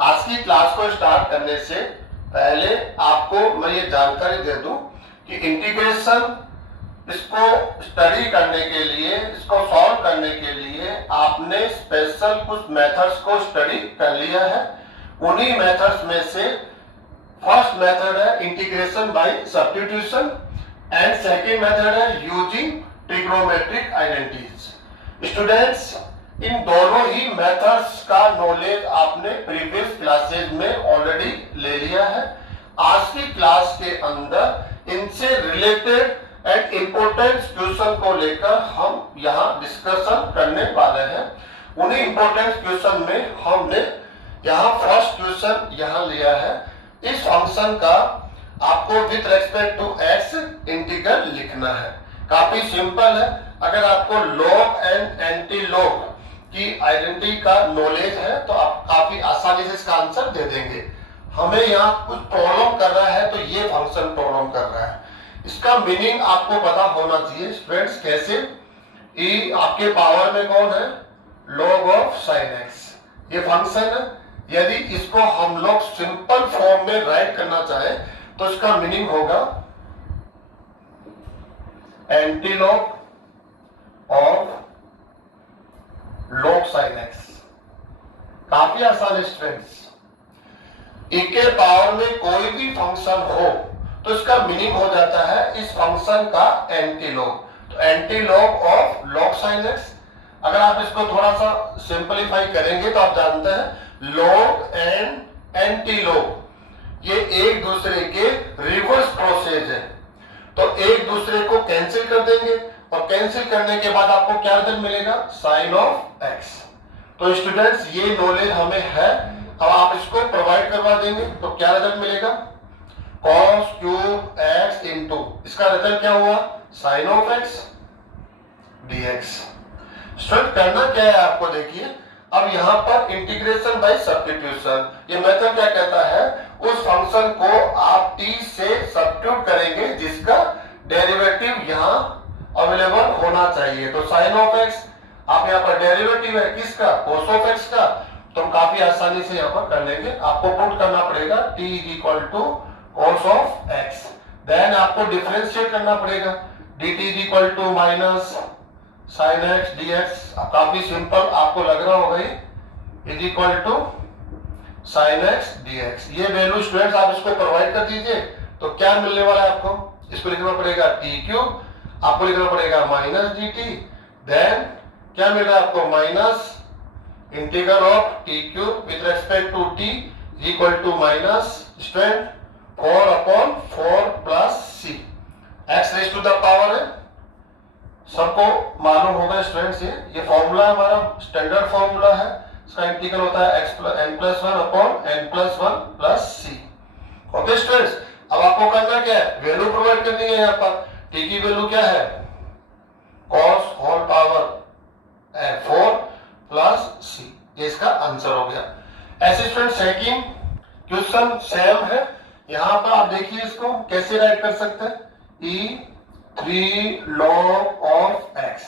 आज की क्लास को स्टार्ट करने से पहले आपको मैं ये जानकारी दे दूं कि इंटीग्रेशन इसको स्टडी करने के लिए, इसको सॉल्व करने के लिए आपने स्पेशल कुछ मेथड्स को स्टडी कर लिया है। उन्हीं मेथड्स में से फर्स्ट मेथड है integration by substitution and second method है यूजिंग ट्रिग्नोमेट्रिक आइडेंटिटीज। स्टूडेंट्स, इन दोनों ही मेथड्स का नॉलेज आपने प्रीवियस क्लासेज में ऑलरेडी ले लिया है। आज की क्लास के अंदर इनसे रिलेटेड एंड इंपॉर्टेंट क्वेश्चन को लेकर हम यहाँ डिस्कशन करने वाले हैं। उन्हीं इंपॉर्टेंट क्वेश्चन में हमने यहाँ फर्स्ट क्वेश्चन यहाँ लिया है। इस फंक्शन का आपको with respect to x integral लिखना है। काफी सिंपल है। अगर आपको लॉग एंड एंटी लॉग की आइडेंटिटी का नॉलेज है तो आप काफी आसानी से इसका आंसर दे देंगे। हमें यहाँ कुछ प्रॉब्लम कर रहा है तो ये फंक्शन प्रॉब्लम कर रहा है, इसका मीनिंग आपको पता होना चाहिए स्टूडेंट्स। कैसे? ई आपके पावर में कौन है? लॉग ऑफ साइन एक्स ये फंक्शन है। यदि इसको हम लोग सिंपल फॉर्म में राइट करना चाहें तो इसका मीनिंग होगा anti log of log sine x. काफी आसान है स्टूडेंट्स। ई के पावर में कोई भी फंक्शन हो तो इसका मीनिंग हो जाता है इस फंक्शन का एंटी लॉग। तो anti log of log sine x. अगर आप इसको थोड़ा सा सिंपलीफाई करेंगे तो आप जानते हैं लॉग एंड एंटी लॉग ये एक दूसरे के रिवर्स प्रोसेस है। तो एक दूसरे को कैंसिल कर देंगे और कैंसिल करने के बाद आपको क्या रिजल्ट मिलेगा? Sine of x. तो स्टूडेंट्स ये नॉलेज हमें है। अब आप इसको प्रोवाइड करवा देंगे तो क्या रिजल्ट मिलेगा? cos क्यूब x इंटू इसका रिजल्ट क्या हुआ? Sine of x dx। Student करना क्या है आपको देखिए। अब यहाँ पर इंटीग्रेशन बाय सब्स्टिट्यूशन ये मेथड क्या कहता है? उस फंक्शन को आप t से सब्स्टिट्यूट करेंगे जिसका डेरिवेटिव यहाँ अवेलेबल होना चाहिए। तो साइन ऑफ x आप यहाँ पर डेरिवेटिव है किसका? cos ऑफ x का। तो हम काफी आसानी से यहाँ पर कर लेंगे। आपको पुट करना पड़ेगा t equal to cos of x। Then आपको डिफरेंशिएट करना पड़ेगा dt equal to minus sine x dx। काफी सिंपल आपको लग रहा होगा ये is equal to sine x dx। ये वैल्यू स्टूडेंट्स आप इसको प्रोवाइड कर दीजिए तो क्या मिलने वाला है आपको? इसको लिखना पड़ेगा t क्यूब, आपको लिखना पड़ेगा माइनस dt। देन क्या मिल रहा है आपको? Minus integral of t cube with respect to t equal to minus student 4 upon 4 plus c। x raise to the power है, सबको मालूम होगा स्टूडेंट्स। ये फॉर्मूला हमारा स्टैंडर्ड फॉर्मूला है। इसका इंटीग्रल होता है x plus n plus 1 upon n plus 1 plus c। Okay students, अब आपको करना क्या है? वैल्यू प्रोवाइड करनी है। यहाँ पर t की वैल्यू क्या है? cos whole power 4 plus c। ये इसका आंसर हो गया। ऐसे स्टूडेंट सेकंड क्वेश्चन सेम है। यहाँ पर आप देखिए इसको कैसे राइट कर सकते हैं? e3 log of x।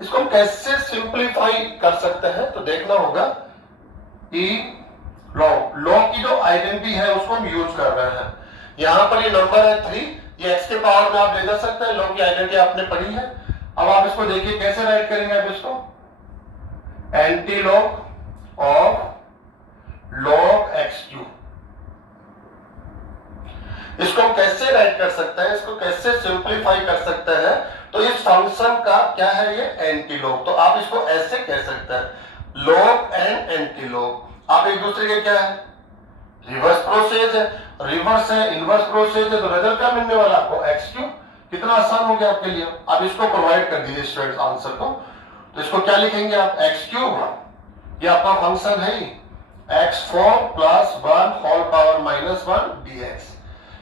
इसको हम कैसे सिंपलीफाई कर सकते हैं तो देखना होगा। e log की जो आइडेंटिटी है उसको हम यूज कर रहे हैं। यहाँ पर ये नंबर है 3, ये x के पावर में आप ले जा सकते हैं। log की आइडेंटिटी आपने पढ़ी है। अब आप इसको देखिए कैसे राइट करेंगे। आप इसको anti log of log x cube, इसको हम कैसे राइट कर सकते हैं? इसको कैसे सिंपलीफाई कर सकते हैं? तो इस फंक्शन का क्या है? ये एंटी लॉग। तो आप इसको ऐसे कह सकते हैं लॉग एंड एंटी लॉग। आप एक दूसरे के क्या है? रिवर्स प्रोसेस है। रिवर्स है, इनवर्स प्रोसेस है, तो रिजल्ट क्या मिलने वाला आपको? X cube. कितना आसान हो गया आपके लिए। आप इसको प्रोवाइड कर दीजिए स्टूडेंट्स आंसर को। तो इसको क्या लिखेंगे आप? एक्स क्यूब, ये आपका फंक्शन है x4 plus 1 whole power minus 1 dx।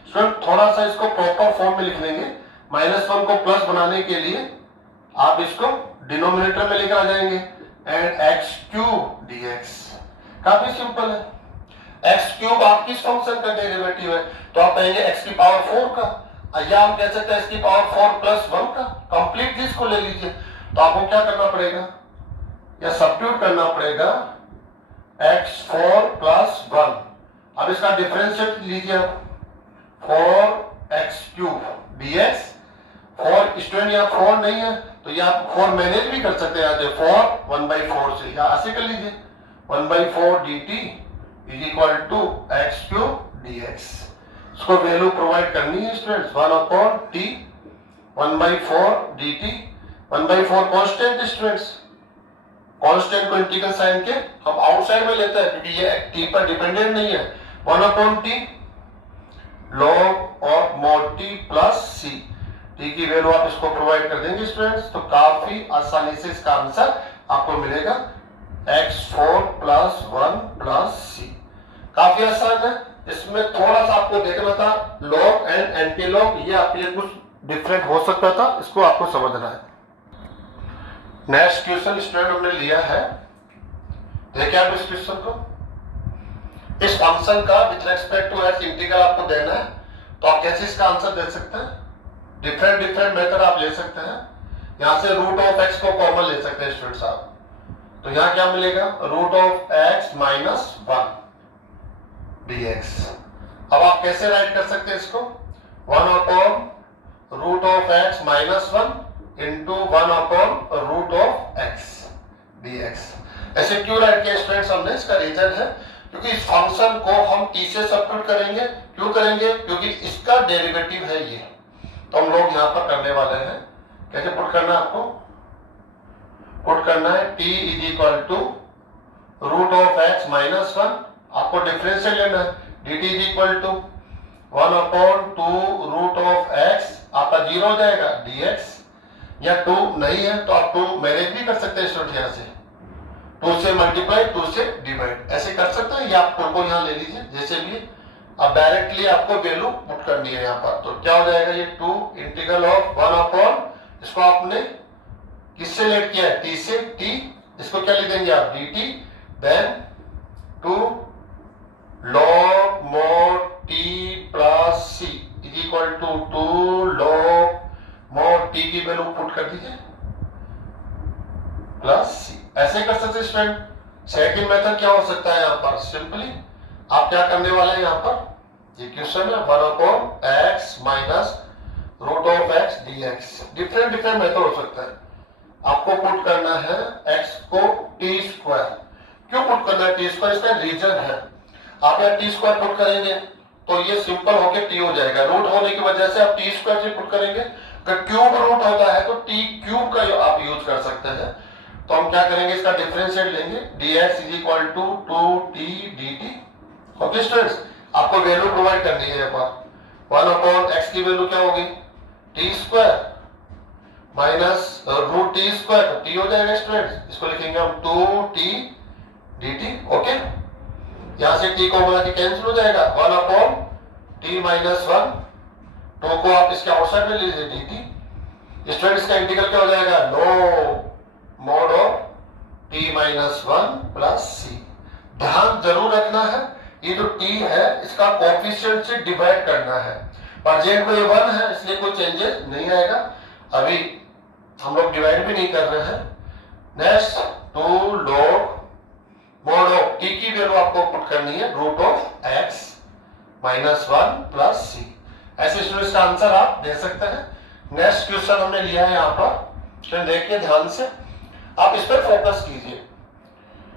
Student थोड़ा सा इसको प्रॉपर फॉर्म में लिख लेंगे। -1 को प्लस बनाने के लिए आप इसको डिनोमिनेटर में लेकर आ जाएंगे एंड x क्यूब dx। काफी सिंपल है। x क्यूब आप किस फंक्शन का डेरिवेटिव है? तो आप कहेंगे x की पावर 4 का, या हम कह सकते हैं x की पावर 4 प्लस 1 का। कंप्लीट दिस को ले लीजिए। तो आपको क्या करना पड़ेगा? या सब्स्टिट्यूट करना पड़ेगा x4 प्लस 1। अब इसका डिफरेंशिएट लीजिए आप, 4x³ dx। 4 स्टूडेंट यहाँ 4 नहीं है तो ये आप 4 मैनेज भी कर सकते हैं, 4 1/4 से, या ऐसे कर लीजिए 1/4 dt is equal to x³ dx। इसको वैल्यू प्रोवाइड करनी है students, 1/t 1/4 dt। 1/4 constant students, constant को इंटीग्रल साइन के हम आउटसाइड में लेते हैं क्योंकि ये t पर डिपेंडेंट नहीं है। 1/t log of mod t plus c, t की वैल्यू आप इसको प्रोवाइड कर देंगे स्टूडेंट्स तो काफी आसानी से इसका आंसर आपको मिलेगा x4 प्लस 1 प्लस c। काफी आसान है। इसमें थोड़ा सा आपको देखना था लॉग एंड एंटी लॉग, ये आपके लिए कुछ डिफरेंट हो सकता था, इसको आपको समझना है। नेक्स्ट क्वेश्चन स्टूडेंट हमने लिया है, देखिए आप इस क्वेश्चन को। इस फंक्शन का with respect to x integral आपको देना है तो आप कैसे इसका आंसर दे सकते हैं, डिफरेंट मेथड आप ले सकते हैं। यहां से रूट ऑफ एक्स को कॉमन ले सकते हैं स्टूडेंट्स आप, तो यहां क्या मिलेगा, root of x minus 1 dx। अब आप कैसे राइट कर सकते हैं इसको, 1 root of x minus 1 into 1 root of x dx। ऐसे क्यों राइट किया स्टूडेंट्स हमने, इसका रीजन है क्योंकि इस फंक्शन को हम t से सब्स्टिट्यूट करेंगे। क्यों करेंगे, क्योंकि इसका डेरिवेटिव है ये, तो हम लोग यहां पर करने वाले हैं। कैसे पुट करना है आपको, पुट करना है t is equal to root of x minus 1, आपको डिफरेंशियल लेना है, dt is equal to 1/2 root of x, आपका 0 हो जाएगा dx। या 2 नहीं है तो आप 2 मैनेज भी कर सकते हैं स्टूडेंट, यहां से 2 से मल्टीप्लाई 2 से डिवाइड ऐसे कर सकते हैं, या आप 2 को यहां ले लीजिए जैसे भी। अब डायरेक्टली आपको वैल्यू पुट करनी है यहां पर, तो क्या हो जाएगा ये 2 इंटीग्रल ऑफ 1 इसको आपने किससे लेट किया है, t से, t इसको क्या लिख देंगे आप dt, then 2 log mod t plus c is equal to 2 log mod t की वैल्यू पुट कर दीजिए प्लस c। ऐसे कर सकते स्टूडेंट। सेकंड मेथड क्या हो सकता है, यहां पर सिंपली आप क्या करने वाले हैं, यहां पर ये क्वेश्चन है 1/x minus root of x dx। Different method हो सकता है। आपको पुट करना है x को t²। क्यों पुट करना है t², इसका रीजन है। आप यहाँ t² पुट करेंगे तो ये सिंपल होके t हो जाएगा, रूट होने की वजह से आप t² से पुट करेंगे। अगर क्यूब रूट होता है तो t³ का आप यूज कर सकते हैं। तो हम क्या करेंगे, इसका डिफरेंशिएट लेंगे, dx is equal to 2t dt। Okay students, आपको वैल्यू प्रोवाइड करनी है यहाँ पर। 1/x की वैल्यू क्या होगी, t² माइनस रूट t², तो t हो जाएगा स्टूडेंट्स। इसको लिखेंगे हम 2t dt। ओके, यहां से t को मिला के कैंसिल हो जाएगा, 1/t माइनस 1, 2 को आप इसके आउटसाइड में लीजिए dt। स्टूडेंट इसका इंटीग्रल क्या हो जाएगा, लो mod of t minus 1 plus c। ध्यान जरूर रखना है, ये जो t है इसका कोएफिशिएंट से डिवाइड करना है। परजेंट में ये 1 है इसलिए कोई चेंजेस नहीं आएगा, अभी हम लोग डिवाइड भी नहीं कर रहे हैं। Next 2 log mod of t की वैल्यू आपको पुट करनी है root of x minus 1 plus c। ऐसे स्टूडेंट्स का आंसर आप दे सकते हैं। नेक्स्ट क्वेश्चन हमने लिया है यहाँ पर, देखिए ध्यान से, आप इस पर फोकस कीजिए।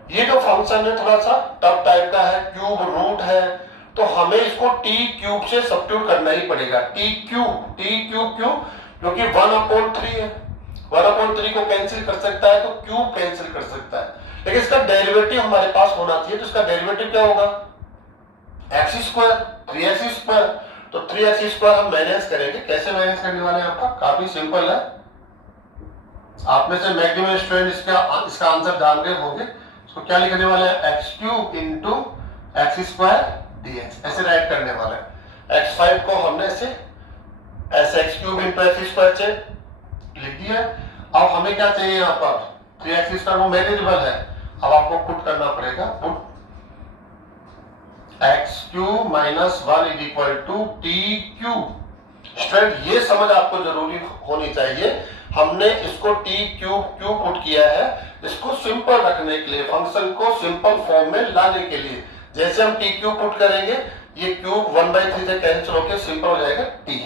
ये जो फंक्शन है थोड़ा सा टफ टाइप का है, क्यूब रूट है, तो हमें इसको t³ से सब्स्टिट्यूट करना ही पड़ेगा। t³ क्यों, क्योंकि 1/3 है, 1/3 को कैंसिल कर सकता है तो क्यूब कैंसिल कर सकता है, लेकिन इसका डेरिवेटिव हमारे पास होना चाहिए। तो इसका डेरिवेटिव क्या होगा, x², 3x²। तो 3x² हम मैनेज करेंगे। कैसे मैनेज करने वाले हैं आपका, काफी सिंपल है। आप में से मैक्सिमम स्टूडेंट इसका आंसर जान रहे होंगे। इसको क्या लिखने वाले हैं, x³ इंटू x² dx ऐसे राइट करने वाले हैं। x5 को हमने ऐसे x³ इंटू x² से लिख दिया। अब हमें क्या चाहिए, यहाँ पर 3x² वो मैनेजेबल है। अब आपको पुट करना पड़ेगा, put x³ minus 1 is equal to t³। Student ये समझ आपको जरूरी होनी चाहिए, हमने इसको t³ क्यों पुट किया है, इसको सिंपल रखने के लिए, फंक्शन को सिंपल फॉर्म में लाने के लिए, जैसे हम टी क्यूब पुट करेंगे, ये क्यूब 1/3 से कैंसिल होकर सिंपल हो जाएगा टी।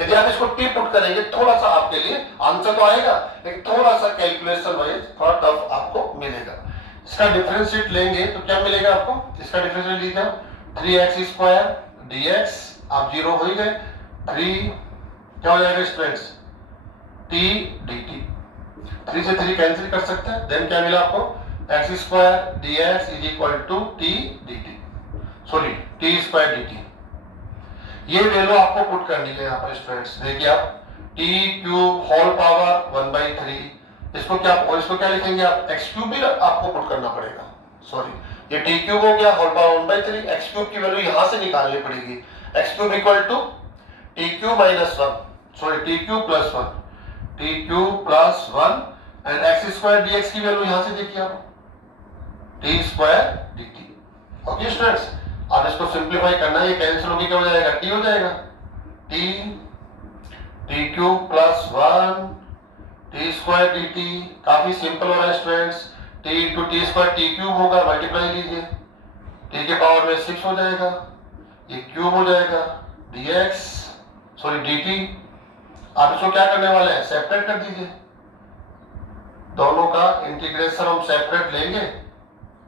यदि आप इसको टी पुट करेंगे, थोड़ा सा आपके लिए आंसर तो आएगा, लेकिन थोड़ा सा कैलकुलेशन वाइज थोड़ा टफ आपको मिलेगा। इसका डिफरेंशिएट लेंगे तो क्या मिलेगा आपको, इसका डिफरेंशिएट लीजिए 3x² dx, आप 0 हो ही गए, 3 क्या हो जाएगा स्टूडेंट्स, t dt, 3 से 3 कैंसिल कर सकते हैं, देन क्या मिला आपको, x² dx is equal to t dt, sorry t² dt। ये वैल्यू आपको पुट करनी है यहाँ पर स्टूडेंट्स, देखिए आप t क्यूब होल पावर 1/3, इसको क्या लिखेंगे आप, x क्यूब भी आपको पुट करना पड़ेगा, सॉरी ये t क्यूब हो गया होल पावर 1/3, x क्यूब की वैल्यू यहाँ से निकालनी पड़ेगी, x cube equal to t cube minus 1, sorry t cube plus 1, t cube plus 1 and x² dx की वैल्यू यहाँ से देखिए आप t² dt। ओके स्टूडेंट्स, अब इसको सिंप्लीफाई करना है, ये कैंसिल होकर क्या हो जाएगा, t हो जाएगा, t cube plus 1 t² dt, काफी सिंपल हो रहा है students, t into t² t cube होगा, मल्टीप्लाई लीजिए, t के पावर में 6 हो जाएगा, ये क्यूब हो जाएगा, dx सॉरी dt। आप इसको क्या करने वाले हैं, सेपरेट कर दीजिए, दोनों का इंटीग्रेशन हम सेपरेट लेंगे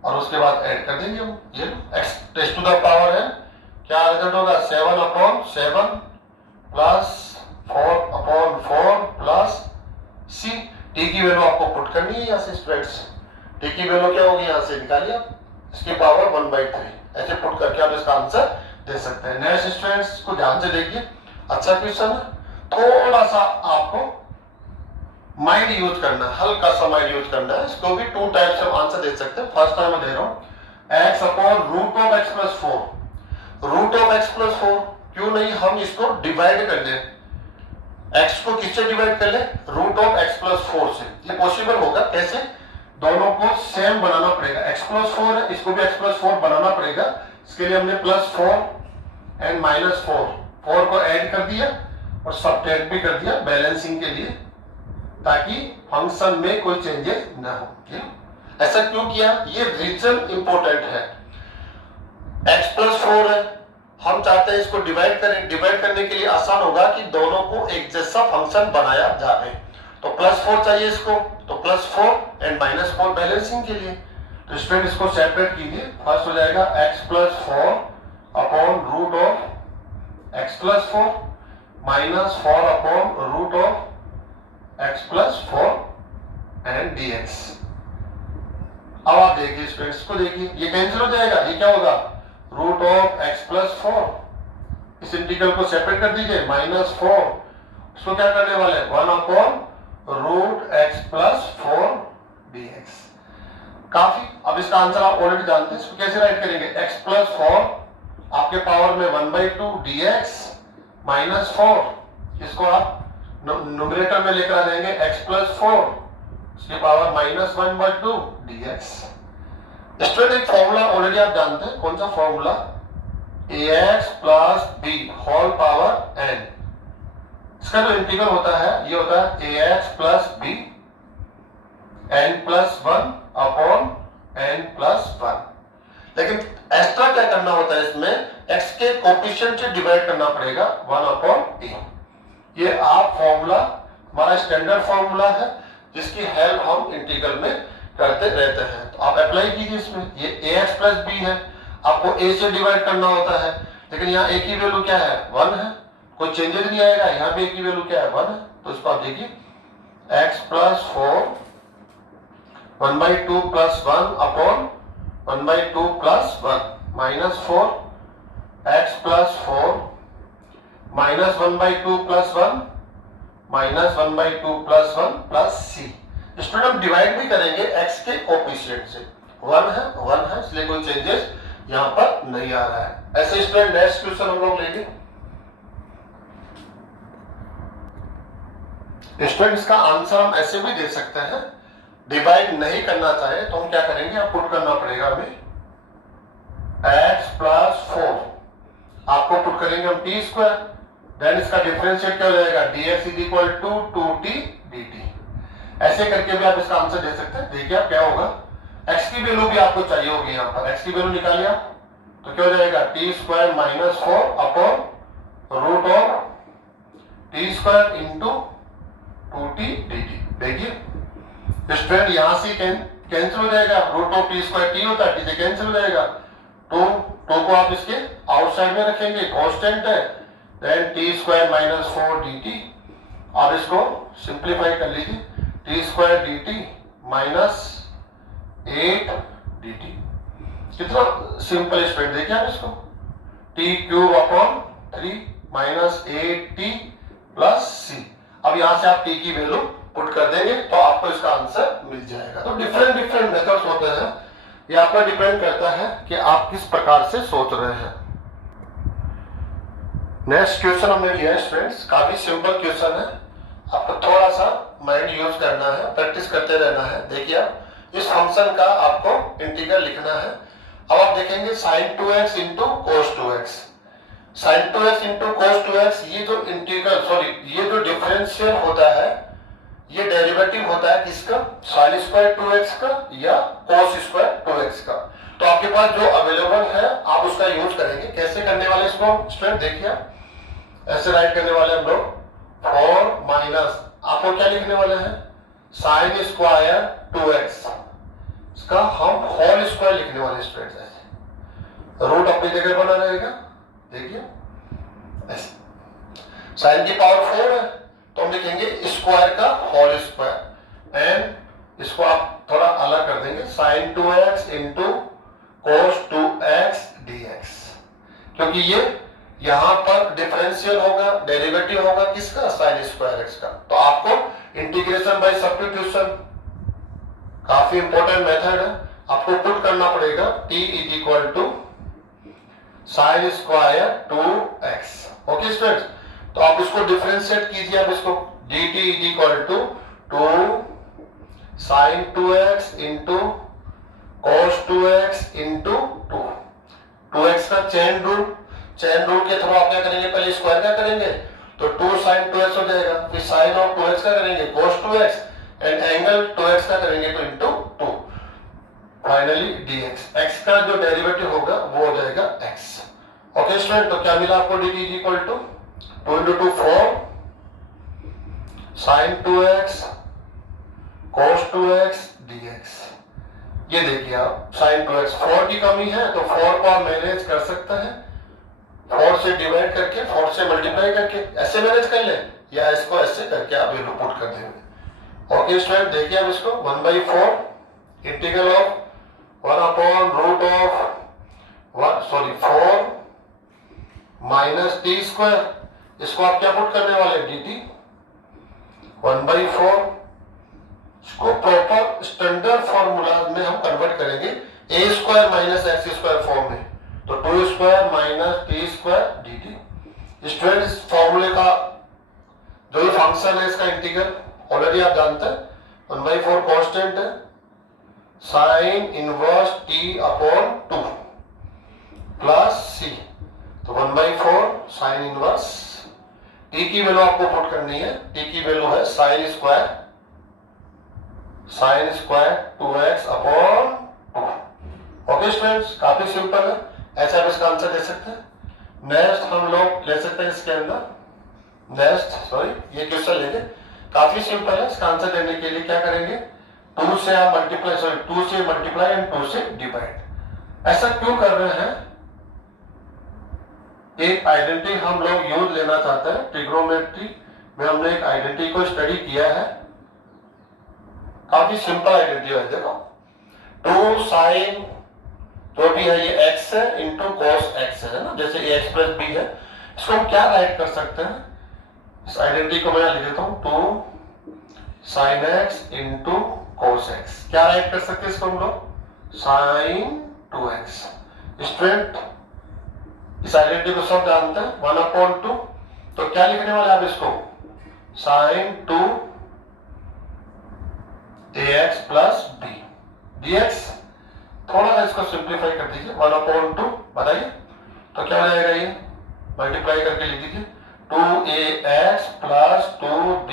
और उसके बाद ऐड कर देंगे हम, ये x test to the power है, क्या रिजल्ट होगा, 7/7 प्लस 4/4 प्लस c, t की वैल्यू आपको पुट करनी है यहाँ से स्टूडेंट्स, t की वैल्यू क्या होगी यहाँ से निकालिए आप, इसकी पावर 1/3, ऐसे पुट करके आप इसका आंसर दे सकते हैं। नेक्स्ट स्टूडेंट्स को ध्यान से देखिए, अच्छा क्वेश्चन है, थोड़ा सा आपको माइंड यूज करना, हल्का सा माइंड यूज करना है, इसको भी 2 टाइप से आंसर दे सकते हैं। फर्स्ट टाइम मैं दे रहा हूं x/√(x+4), √(x+4) क्यों नहीं हम इसको डिवाइड कर दें, x को किससे डिवाइड कर ले, √(x+4) से, ये पॉसिबल होगा, कैसे, दोनों को सेम बनाना पड़ेगा, x+4 है, इसको भी x+4 बनाना पड़ेगा, इसके लिए हमने +4 एंड -4, 4 को ऐड कर दिया और सब्ट्रैक्ट भी कर दिया बैलेंसिंग के लिए, ताकि फंक्शन में कोई चेंजेस ना हो। ऐसा क्यों किया, ये रीजन इंपॉर्टेंट है, x+4 है, हम चाहते हैं इसको डिवाइड करें, डिवाइड करने के लिए आसान होगा कि दोनों को एक जैसा फंक्शन बनाया जाए, तो +4 चाहिए इसको, तो +4 एंड -4 बैलेंसिंग के लिए, तो स्टूडेंट इसको सेपरेट कीजिए, फर्स्ट हो जाएगा x+4 upon √(x+4) -4 upon √(x+4) and dx। अब आप देखिए स्टूडेंट्स को देखिए, ये कैंसिल हो जाएगा, ये क्या होगा, √(x+4), इस इंटीग्रल को सेपरेट कर दीजिए, -4, इसको क्या करने वाले हैं, 1 अपॉन √(x+4) dx। काफी, अब इसका आंसर आप ऑलरेडी जानते हैं, इसको कैसे राइट करेंगे, x+4 आपके पावर में 1/2 dx -4, इसको आप न्यूमरेटर में लेकर आ जाएंगे, x+4 इसकी पावर -1/2 dx। स्टूडेंट एक फॉर्मूला ऑलरेडी आप जानते हैं, कौन सा formula, ax plus b whole power n, इसका जो इंटीग्रल होता है ये होता है ax plus b n+1 upon n+1, लेकिन एक्स्ट्रा क्या करना होता है इसमें, x के कोफिशिएंट से डिवाइड करना पड़ेगा 1/a। ये आप फॉर्मूला हमारा स्टैंडर्ड फॉर्मूला है, जिसकी हेल्प हम इंटीग्रल में करते रहते हैं, तो आप अप्लाई कीजिए इसमें, ये ax प्लस b है, आपको a से डिवाइड करना होता है, लेकिन यहाँ a की वैल्यू क्या है, 1 है, कोई चेंजेस नहीं आएगा, यहाँ पे a की वैल्यू क्या है, 1 है, तो इसको आप देखिए x+4 1/2 + 1 upon 1/2 + 1 -4 x+4 -1/2 + 1 -1/2 + 1 plus c। Student हम डिवाइड भी करेंगे x के कोफिशिएंट से, 1 है, इसलिए कोई चेंजेस यहाँ पर नहीं आ रहा है। ऐसे स्टूडेंट नेक्स्ट क्वेश्चन हम लोग लेंगे। स्टूडेंट इसका आंसर हम ऐसे भी दे सकते हैं, डिवाइड नहीं करना चाहे तो हम क्या करेंगे, आप पुट करना पड़ेगा हमें x+4, आपको पुट करेंगे हम t², देन इसका डिफरेंशिएट क्या हो जाएगा, dx = 2t dt। ऐसे करके भी आप इसका आंसर दे सकते हैं। देखिए आप क्या होगा, x की वैल्यू भी आपको चाहिए होगी, यहाँ पर x की वैल्यू निकालिए तो क्या हो जाएगा t square minus 4 upon root of t square into 2t dt। देखिए स्टूडेंट यहां से कैंसिल हो जाएगा, root of t square t होता है, टी से कैंसिल हो जाएगा, तो को आप इसके आउटसाइड में रखेंगे, कांस्टेंट है, then t square minus 4 dt। आप इसको सिंप्लीफाई कर लीजिए, t square dt minus 8 dt। कितना सिंपल स्प्रेड, देखिए आप इसको t cube upon 3 minus 8t plus c। अब यहां से आप t की वैल्यू पुट कर देंगे तो आपको इसका आंसर मिल जाएगा। तो डिफरेंट मेथड्स होते हैं, ये आप पर डिपेंड करता है कि आप किस प्रकार से सोच रहे हैं। नेक्स्ट क्वेश्चन हमने लिया है स्टूडेंट्स, काफी सिंपल क्वेश्चन है, आपको थोड़ा सा माइंड यूज करना है, प्रैक्टिस करते रहना है। देखिए आप इस फंक्शन का आपको इंटीग्रल लिखना है। अब आप देखेंगे sin 2x into cos 2x, sin 2x into cos 2x, ये जो इंटीग्रल ये जो डिफरेंशियल होता है, ये डेरिवेटिव होता है किसका, sin स्क्वायर 2x का या cos स्क्वायर 2x का। तो आपके पास जो अवेलेबल है आप उसका यूज करेंगे। कैसे करने वाले इसको स्टूडेंट, देखिए ऐसे राइट करने वाले हम लोग 4 माइनस, आपको क्या लिखने वाले हैं sin स्क्वायर 2x, इसका हम होल स्क्वायर लिखने वाले स्टूडेंट, ऐसे रूट अपनी जगह बना रहेगा। देखिए ऐसे sin की पावर 4 है तो हम लिखेंगे स्क्वायर का होल स्क्वायर, एंड इसको आप थोड़ा अलग कर देंगे sin 2x into cos 2x dx, क्योंकि ये यहां पर डिफरेंशियल होगा, डेरिवेटिव होगा किसका, sin स्क्वायर x का। तो आपको इंटीग्रेशन बाय सब्स्टिट्यूशन, काफी इंपॉर्टेंट मेथड है, आपको पुट करना पड़ेगा t is equal to sin square 2x। Okay students, तो आप इसको डिफरेंशिएट कीजिए, आप इसको dt is equal to 2 sin 2x into cos 2x into 2x का चेन रूल के थ्रू आप क्या करेंगे, पहले स्क्वायर क्या करेंगे तो 2 sin 2x हो जाएगा, फिर sin ऑफ 2x का करेंगे cos 2x, and angle 2x का करेंगे तो इंटू 2, फाइनली dx, x का जो डेरिवेटिव होगा वो हो जाएगा x। ओके स्टूडेंट, तो क्या मिला आपको dt is equal to 2 into 2 4 sin 2x cos 2x dx। ये देखिए आप sin 2x, 4 की कमी है तो 4 को आप मैनेज कर सकते हैं, 4 से डिवाइड करके 4 से मल्टीप्लाई करके ऐसे मैनेज कर ले, या इसको ऐसे करके आप वैल्यू पुट कर देंगे। ओके स्टूडेंट, देखिए आप इसको 1/4 integral of 1 upon root of 4 minus t square, इसको आप क्या पुट करने वाले dt 1/4, इसको प्रॉपर स्टैंडर्ड फॉर्मूला में हम कन्वर्ट करेंगे a square minus x square form में, तो 2 square minus t square dt। Student इस फॉर्मूले का जो ये फंक्शन है इसका इंटीग्रल ऑलरेडी आप जानते हैं, 1/4 कांस्टेंट है, sine inverse t upon 2 plus c, तो 1/4 साइन इनवर्स, t की वैल्यू आपको पुट करनी है, t की वैल्यू है sine square 2x upon 2। Okay students, काफी सिंपल है, ऐसा आप इसका आंसर दे सकते हैं। नेक्स्ट हम लोग ले सकते हैं इसके अंदर, ये क्वेश्चन लेंगे, काफी सिंपल है, इसका आंसर देने के लिए क्या करेंगे 2 से आप मल्टीप्लाई एंड 2 से डिवाइड। ऐसा क्यों कर रहे हैं, एक आइडेंटिटी हम लोग यूज लेना चाहते हैं, ट्रिग्नोमेट्री में हमने एक आइडेंटिटी को स्टडी किया है, काफी सिंपल आइडेंटिटी है। देखो 2 साइन जो भी है ये x है इंटू cos x है ना, जैसे ax प्लस b है, इसको हम क्या राइट कर सकते हैं, इस आइडेंटिटी को मैं लिख देता हूं 2 sine x into cos x, क्या राइट कर सकते हैं इसको हम लोग साइन 2x। स्टूडेंट इस आइडेंटिटी को सब जानते हैं 1/2, तो क्या लिखने वाले आप इसको sine 2 ax plus b dx, थोड़ा सा इसको सिंप्लीफाई कर दीजिए 1/2, बताइए तो क्या हो जाएगा, ये मल्टीप्लाई करके लिख दीजिए 2ax प्लस 2b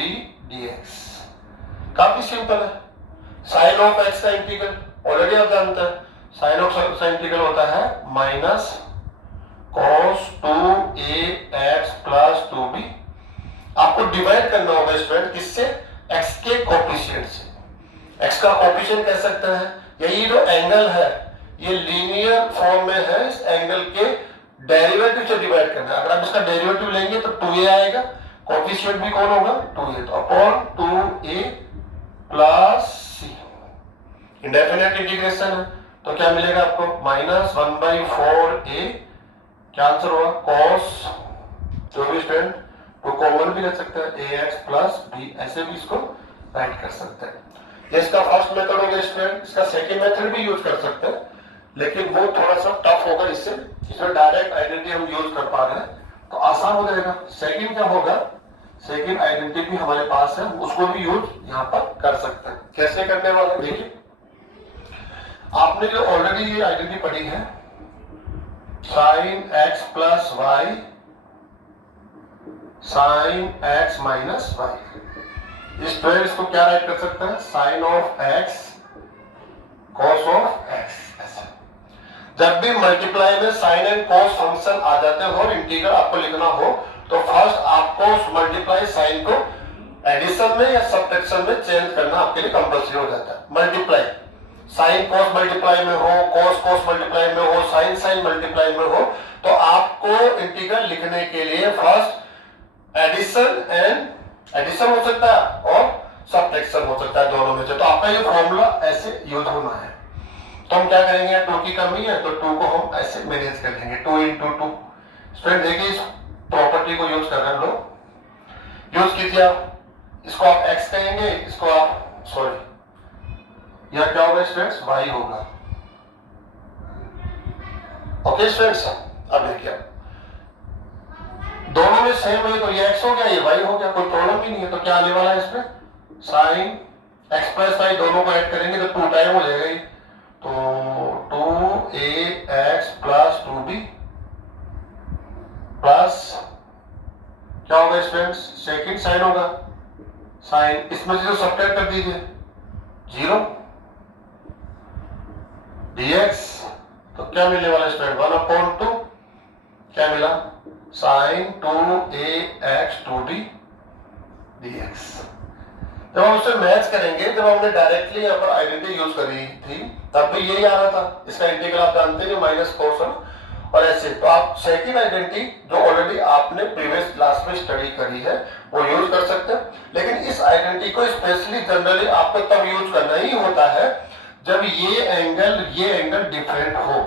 dx। काफी सिंपल है। साइन ऑफ एक्स का इंटीग्रल ऑलरेडी आप जानते हैं, साइन ऑफ एक्स का इंटीग्रल होता है minus cos 2ax plus 2b। आपको डिवाइड करना होगा स्टूडेंट किससे, x के कोफिशिएंट से। x का कोफिशिएंट कह सकते हैं, यही जो एंगल है ये लीनियर फॉर्म में है, इस एंगल के डेरिवेटिव से डिवाइड करना है। अगर आप इसका डेरिवेटिव लेंगे तो 2a आएगा, कोफिशिएंट भी कौन होगा 2a, तो upon 2a plus c। Indefinite integration है तो क्या मिलेगा आपको, माइनस 1/4a, क्या आंसर होगा cos, जो भी स्टूडेंट वो कॉमन भी रख सकते हैं ax प्लस b, ऐसे भी इसको राइट कर सकते हैं। ये इसका फर्स्ट मेथड होगा स्टूडेंट। इसका सेकंड मेथड भी यूज कर सकते हैं लेकिन वो थोड़ा सा टफ होगा, इसमें डायरेक्ट आइडेंटिटी हम यूज कर पा रहे हैं तो आसान हो जाएगा। सेकंड क्या होगा, सेकंड आइडेंटिटी भी हमारे पास है, उसको भी यूज यहाँ पर कर सकते हैं। कैसे करने वाले देखिए, आपने जो ऑलरेडी ये आइडेंटिटी पढ़ी है sine x plus y sine x minus y, इस तरह इसको क्या राइट कर सकते हैं, sine of x cos of x. ऐसे जब भी मल्टीप्लाई में साइन एंड कॉस फंक्शन आ जाते हैं और इंटीग्रल आपको लिखना हो तो फर्स्ट आपको उस मल्टीप्लाई साइन को एडिशन में या सब्ट्रैक्शन में चेंज करना आपके लिए कंपल्सरी हो जाता है। मल्टीप्लाई साइन कॉस मल्टीप्लाई में हो, कॉस कॉस मल्टीप्लाई में हो, साइन साइन मल्टीप्लाई में हो, तो आपको इंटीग्रल लिखने के लिए फर्स्ट एडिशन हो सकता है और सब्ट्रैक्शन हो सकता है, दोनों में से। तो आपका ये फॉर्मूला ऐसे यूज होना है। तो हम क्या करेंगे, 2 की कमी है तो 2 को हम ऐसे मैनेज कर लेंगे, 2 into 2। स्टूडेंट देखिए इस प्रॉपर्टी को यूज कर रहे हैं हम लोग, यूज कीजिए आप। इसको आप x कहेंगे, इसको आप सॉरी यह क्या होगा स्टूडेंट्स, y होगा। ओके स्टूडेंट्स, अब देखिए दोनों में सेम है तो ये x हो गया ये y हो गया, कोई प्रॉब्लम ही नहीं है। तो क्या आने वाला है इसमें, साइन x प्लस y दोनों को ऐड करेंगे तो 2 टाइम हो जाएगा ये, तो 2ax प्लस 2b प्लस क्या होगा स्टूडेंट्स, सेकंड साइन होगा, साइन इसमें से जो सब्ट्रैक्ट कर दीजिए 0 dx, तो क्या मिलने वाला स्टूडेंट 1/2, क्या मिला साइन 2ax 2b dx। जब हम उसे मैच करेंगे, जब हमने डायरेक्टली यहाँ पर आइडेंटिटी यूज करी थी तब भी यही आ रहा था, इसका इंटीग्रल आप जानते हैं माइनस कोस और ऐसे। तो आप सेकंड आइडेंटिटी जो ऑलरेडी आपने प्रीवियस क्लास में स्टडी करी है वो यूज कर सकते हैं, लेकिन इस आइडेंटिटी को स्पेशली जनरली आपको तब यूज करना ही होता है जब ये एंगल डिफरेंट हो,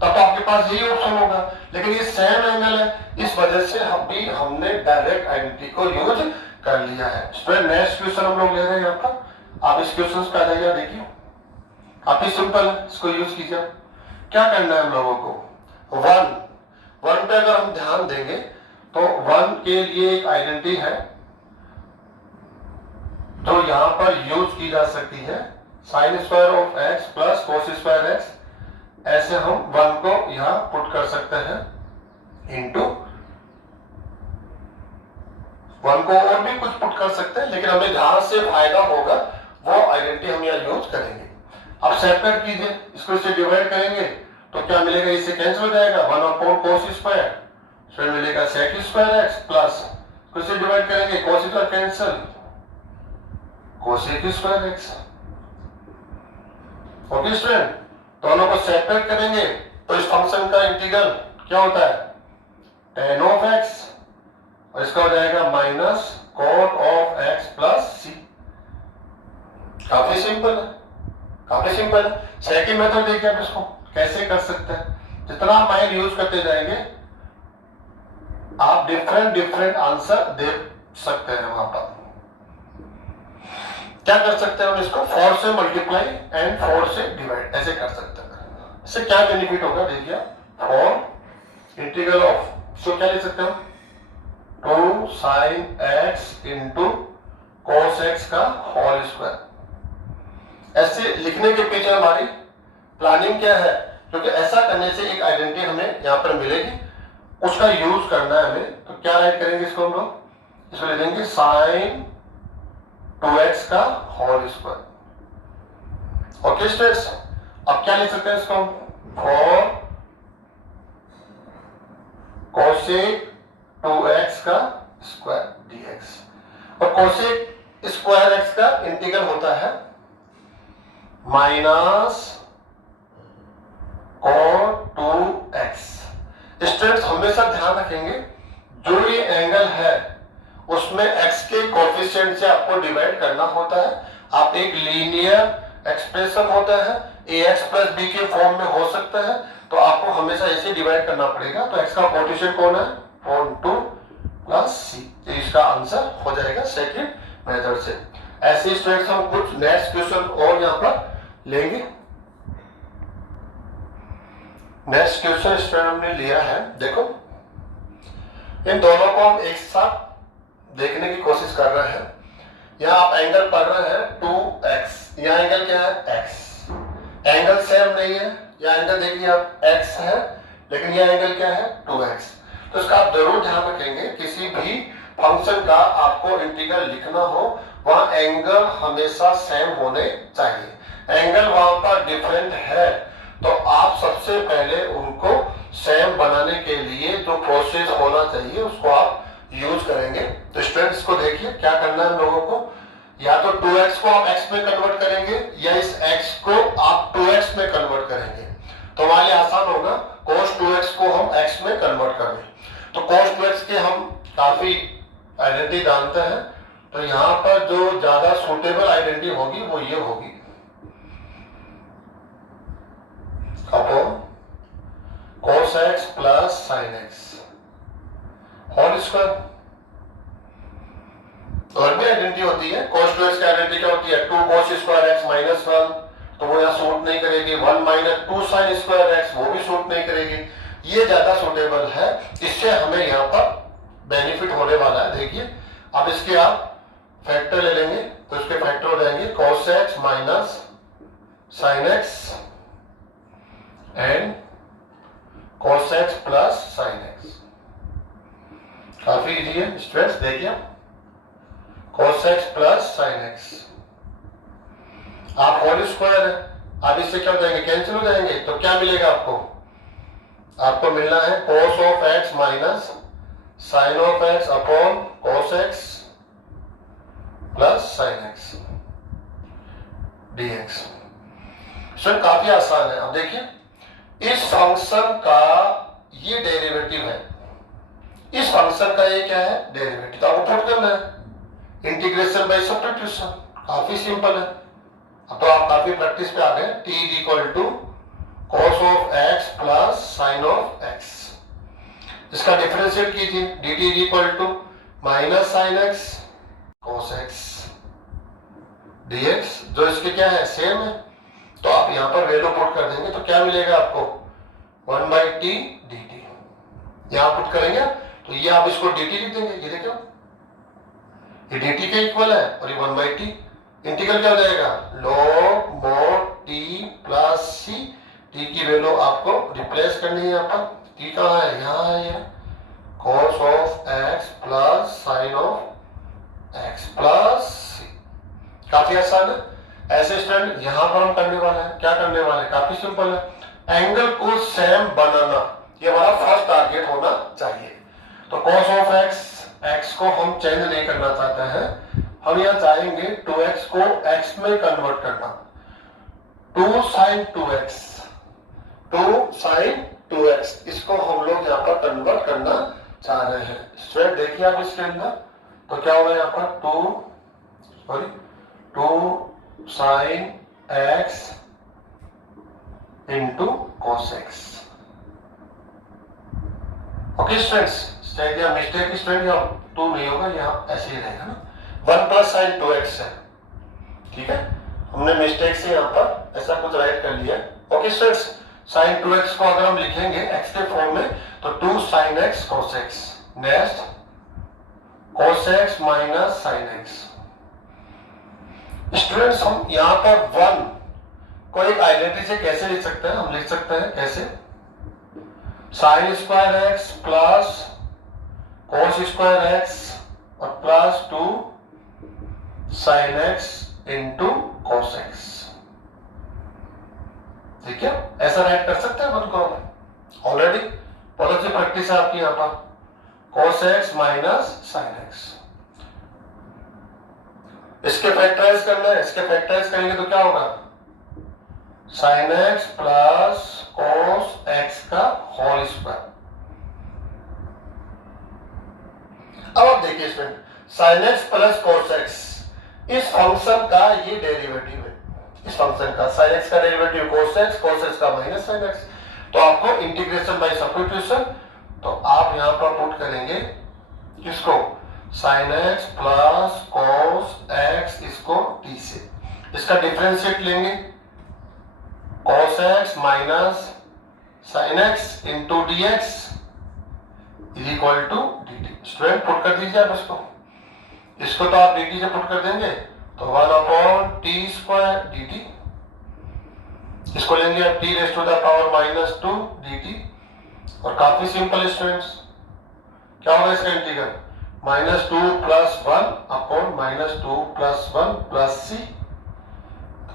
तब तो आपके पास यही ऑप्शन होगा। लेकिन ये सेम एंगल है, इस वजह से हमने डायरेक्ट आइडेंटिटी को यूज कर लिया है। स्टूडेंट नेक्स्ट क्वेश्चन हम लोग ले रहे हैं यहाँ पर, आप इस क्वेश्चन पे आ जाइए, देखिए काफी सिंपल है, इसको यूज कीजिए। क्या करना है हम लोगों को, वन पे अगर हम ध्यान देंगे तो 1 के लिए एक आइडेंटिटी है जो यहां पर यूज की जा सकती है, sine square of x plus cos square x. ऐसे हम 1 को यहां पुट कर सकते हैं इंटू 1 को और भी कुछ पुट कर सकते हैं, लेकिन हमें जहां से फायदा होगा वो आइडेंटिटी हम यहां यूज करेंगे। अब सेपरेट कीजिए, इसको इससे डिवाइड करेंगे तो क्या मिलेगा, इससे कैंसिल हो जाएगा 1/cos स्क्वायर, फिर मिलेगा sec स्क्वायर x प्लस इससे डिवाइड करेंगे cos square cancel cosec square x। Okay student, दोनों को सेपरेट करेंगे तो इस फंक्शन का इंटीग्रल क्या होता है tan ऑफ x और इसका हो जाएगा minus cot of x plus c। काफी सिंपल है, काफी सिंपल है। सेकंड मेथड देखिए आप इसको कैसे कर सकते हैं, जितना आप माइंड यूज करते जाएंगे आप डिफरेंट आंसर दे सकते हैं। वहां पर क्या कर सकते हैं हम इसको 4 से मल्टीप्लाई एंड 4 से डिवाइड ऐसे कर सकते हैं। इससे क्या बेनिफिट होगा देखिए, 4 इंटीग्रल ऑफ सो क्या लिख सकते हैं 2 sin x into cos x का होल स्क्वायर। ऐसे लिखने के पीछे हमारी प्लानिंग क्या है, क्योंकि ऐसा करने से एक आइडेंटिटी हमें यहाँ पर मिलेगी, उसका यूज करना है हमें। तो क्या राइट करेंगे इसको हम लोग, इसको लिखेंगे साइन 2x का होल स्क्वायर। ओके स्टूडेंट्स, अब क्या लिख सकते हैं इसको, 4 कोसेक 2x का स्क्वायर dx। और कोसेक स्क्वायर x का इंटीग्रल होता है माइनस cot 2x। स्टूडेंट्स हमेशा ध्यान रखेंगे जो ये एंगल है उसमें x के कोफिशिएंट से आपको डिवाइड करना होता है। आप एक लीनियर एक्सप्रेशन होता है ax प्लस b के फॉर्म में हो सकता है, तो आपको हमेशा ऐसे डिवाइड करना पड़ेगा। तो x का कोफिशिएंट कौन है, 2 प्लस c, तो इसका आंसर हो जाएगा सेकंड मेथड से। ऐसे स्टूडेंट्स हम कुछ नेक्स्ट क्वेश्चन और यहां पर लेंगे। नेक्स्ट क्वेश्चन स्टूडेंट हमने लिया है, देखो इन दोनों को हम एक साथ देखने की कोशिश कर रहे हैं। यहाँ आप एंगल पढ़ रहे हैं 2x, यहाँ एंगल क्या है x, एंगल सेम नहीं है। यहाँ एंगल देखिए आप x है, लेकिन यह एंगल क्या है 2x। तो इसका आप जरूर ध्यान रखेंगे, किसी भी फंक्शन का आपको इंटीग्रल लिखना हो वहां एंगल हमेशा सेम होने चाहिए। एंगल वहां पर डिफरेंट है तो आप सबसे पहले उनको सेम बनाने के लिए जो प्रोसेस होना चाहिए उसको आप यूज करेंगे। तो स्टूडेंट्स को देखिए क्या करना है हम लोगों को, या तो 2x को आप x में कन्वर्ट करेंगे या इस x को आप 2x में कन्वर्ट करेंगे। तो हमारे लिए आसान होगा cos 2x को हम x में कन्वर्ट करें। तो cos 2x के हम काफी आइडेंटिटी जानते हैं, तो यहाँ पर जो ज्यादा सुटेबल आइडेंटिटी होगी वो ये होगी, upon cos x plus sin x whole square. और भी आइडेंटिटी होती है, cos 2x की आइडेंटिटी क्या होती है, 2 cos स्क्वायर x माइनस 1, तो वो यहाँ सूट नहीं करेगी। 1 माइनस 2 sin स्क्वायर x, वो भी सूट नहीं करेगी। ये ज्यादा सूटेबल है, इससे हमें यहाँ पर बेनिफिट होने वाला है। देखिए अब इसके आप फैक्टर ले लेंगे तो इसके फैक्टर हो जाएंगे cos x minus sin x and cos x plus sin x। काफी इजी है स्टूडेंट्स, देखिए cos x plus sin x, आप होल स्क्वायर है, आप इससे क्या हो जाएंगे, कैंसिल हो जाएंगे। तो क्या मिलेगा आपको, आपको मिलना है cos of x minus sin of x upon cos x plus sin x dx। Sir काफी आसान है। अब देखिए इस फंक्शन का ये डेरिवेटिव है, इस फंक्शन का ये क्या है डेरिवेटिव, तो आपको पुट करना है इंटीग्रेशन बाय सब्स्टिट्यूशन। काफी सिंपल है। अब तो आप काफी प्रैक्टिस पे आ गए। t is equal to cos of x plus sin of x, इसका डिफरेंशिएट कीजिए, dt is equal to minus sin x cos x dx, जो इसके क्या है सेम है। तो आप यहाँ पर वैल्यू पुट कर देंगे तो क्या मिलेगा आपको 1/t dt, यहाँ पुट करेंगे तो ये आप इसको dt लिख देंगे। ये देखो ये dt के इक्वल है और ये 1/t, इंटीग्रल क्या हो जाएगा log mod t plus c, t की वैल्यू आपको रिप्लेस करनी है। यहाँ पर t कहाँ है, यहाँ है ये cos of x plus sin of x plus c। काफी आसान है। ऐसे स्टूडेंट यहाँ पर हम करने वाले हैं, क्या करने वाले हैं, काफी सिंपल है, एंगल को सेम बनाना, ये हमारा फर्स्ट टारगेट होना चाहिए। तो cos ऑफ x, x को हम चेंज नहीं करना चाहते हैं, हम यहाँ चाहेंगे 2x को x में कन्वर्ट करना। 2 sin 2x, 2 sin 2x, इसको हम लोग यहाँ पर कन्वर्ट करना चाह रहे हैं। स्टूडेंट देखिए आप इसके अंदर तो क्या होगा, यहाँ पर 2 sin x into cos x। Okay students, शायद यहाँ मिस्टेक स्टूडेंट यहाँ 2 नहीं होगा, यहाँ ऐसे ही रहेगा ना, 1 प्लस sin 2x है, ठीक है। हमने मिस्टेक से यहाँ पर ऐसा कुछ राइट कर लिया। ओके स्टूडेंट्स, sin 2x को अगर हम लिखेंगे x के फॉर्म में तो 2 sin x cos x, next cos x minus sin x। Students हम यहाँ पर 1 को एक आइडेंटिटी से कैसे लिख सकते हैं, हम लिख सकते हैं कैसे, sin square x plus cos square x और plus 2 sign x into cos x. ठीक है, ऐसा राइट कर सकते हैं अपन को, ऑलरेडी बहुत सी प्रैक्टिस है आपकी यहां पर। Cos x minus sine x, इसके फैक्टराइज करना है, इसके फैक्टराइज करेंगे तो क्या होगा, sign x plus cos x का होल स्क्वायर। अब आप देखिए इसमें sign x plus cos x, इस फंक्शन का ये डेरिवेटिव है, इस फंक्शन का साइन एक्स का डेरिवेटिव कॉस एक्स का माइनस साइन एक्स। तो आपको इंटीग्रेशन बाय सब्स्टिट्यूशन, तो आप यहां पर पुट करेंगे किसको, sine x plus cos x, इसको टी से, इसका डिफरेंशिएट लेंगे, cos x minus sine x into d x is equal to d t. Student put कर दीजिए आप इसको तो आप डी टी से पुट कर देंगे तो 1/t² dt, इसको लेंगे आप t raise to the power -2 dt, और काफी सिंपल स्टूडेंट्स, क्या होगा इसका इंटीग्रल, -2 + 1 अपॉन -2 + 1 प्लस c,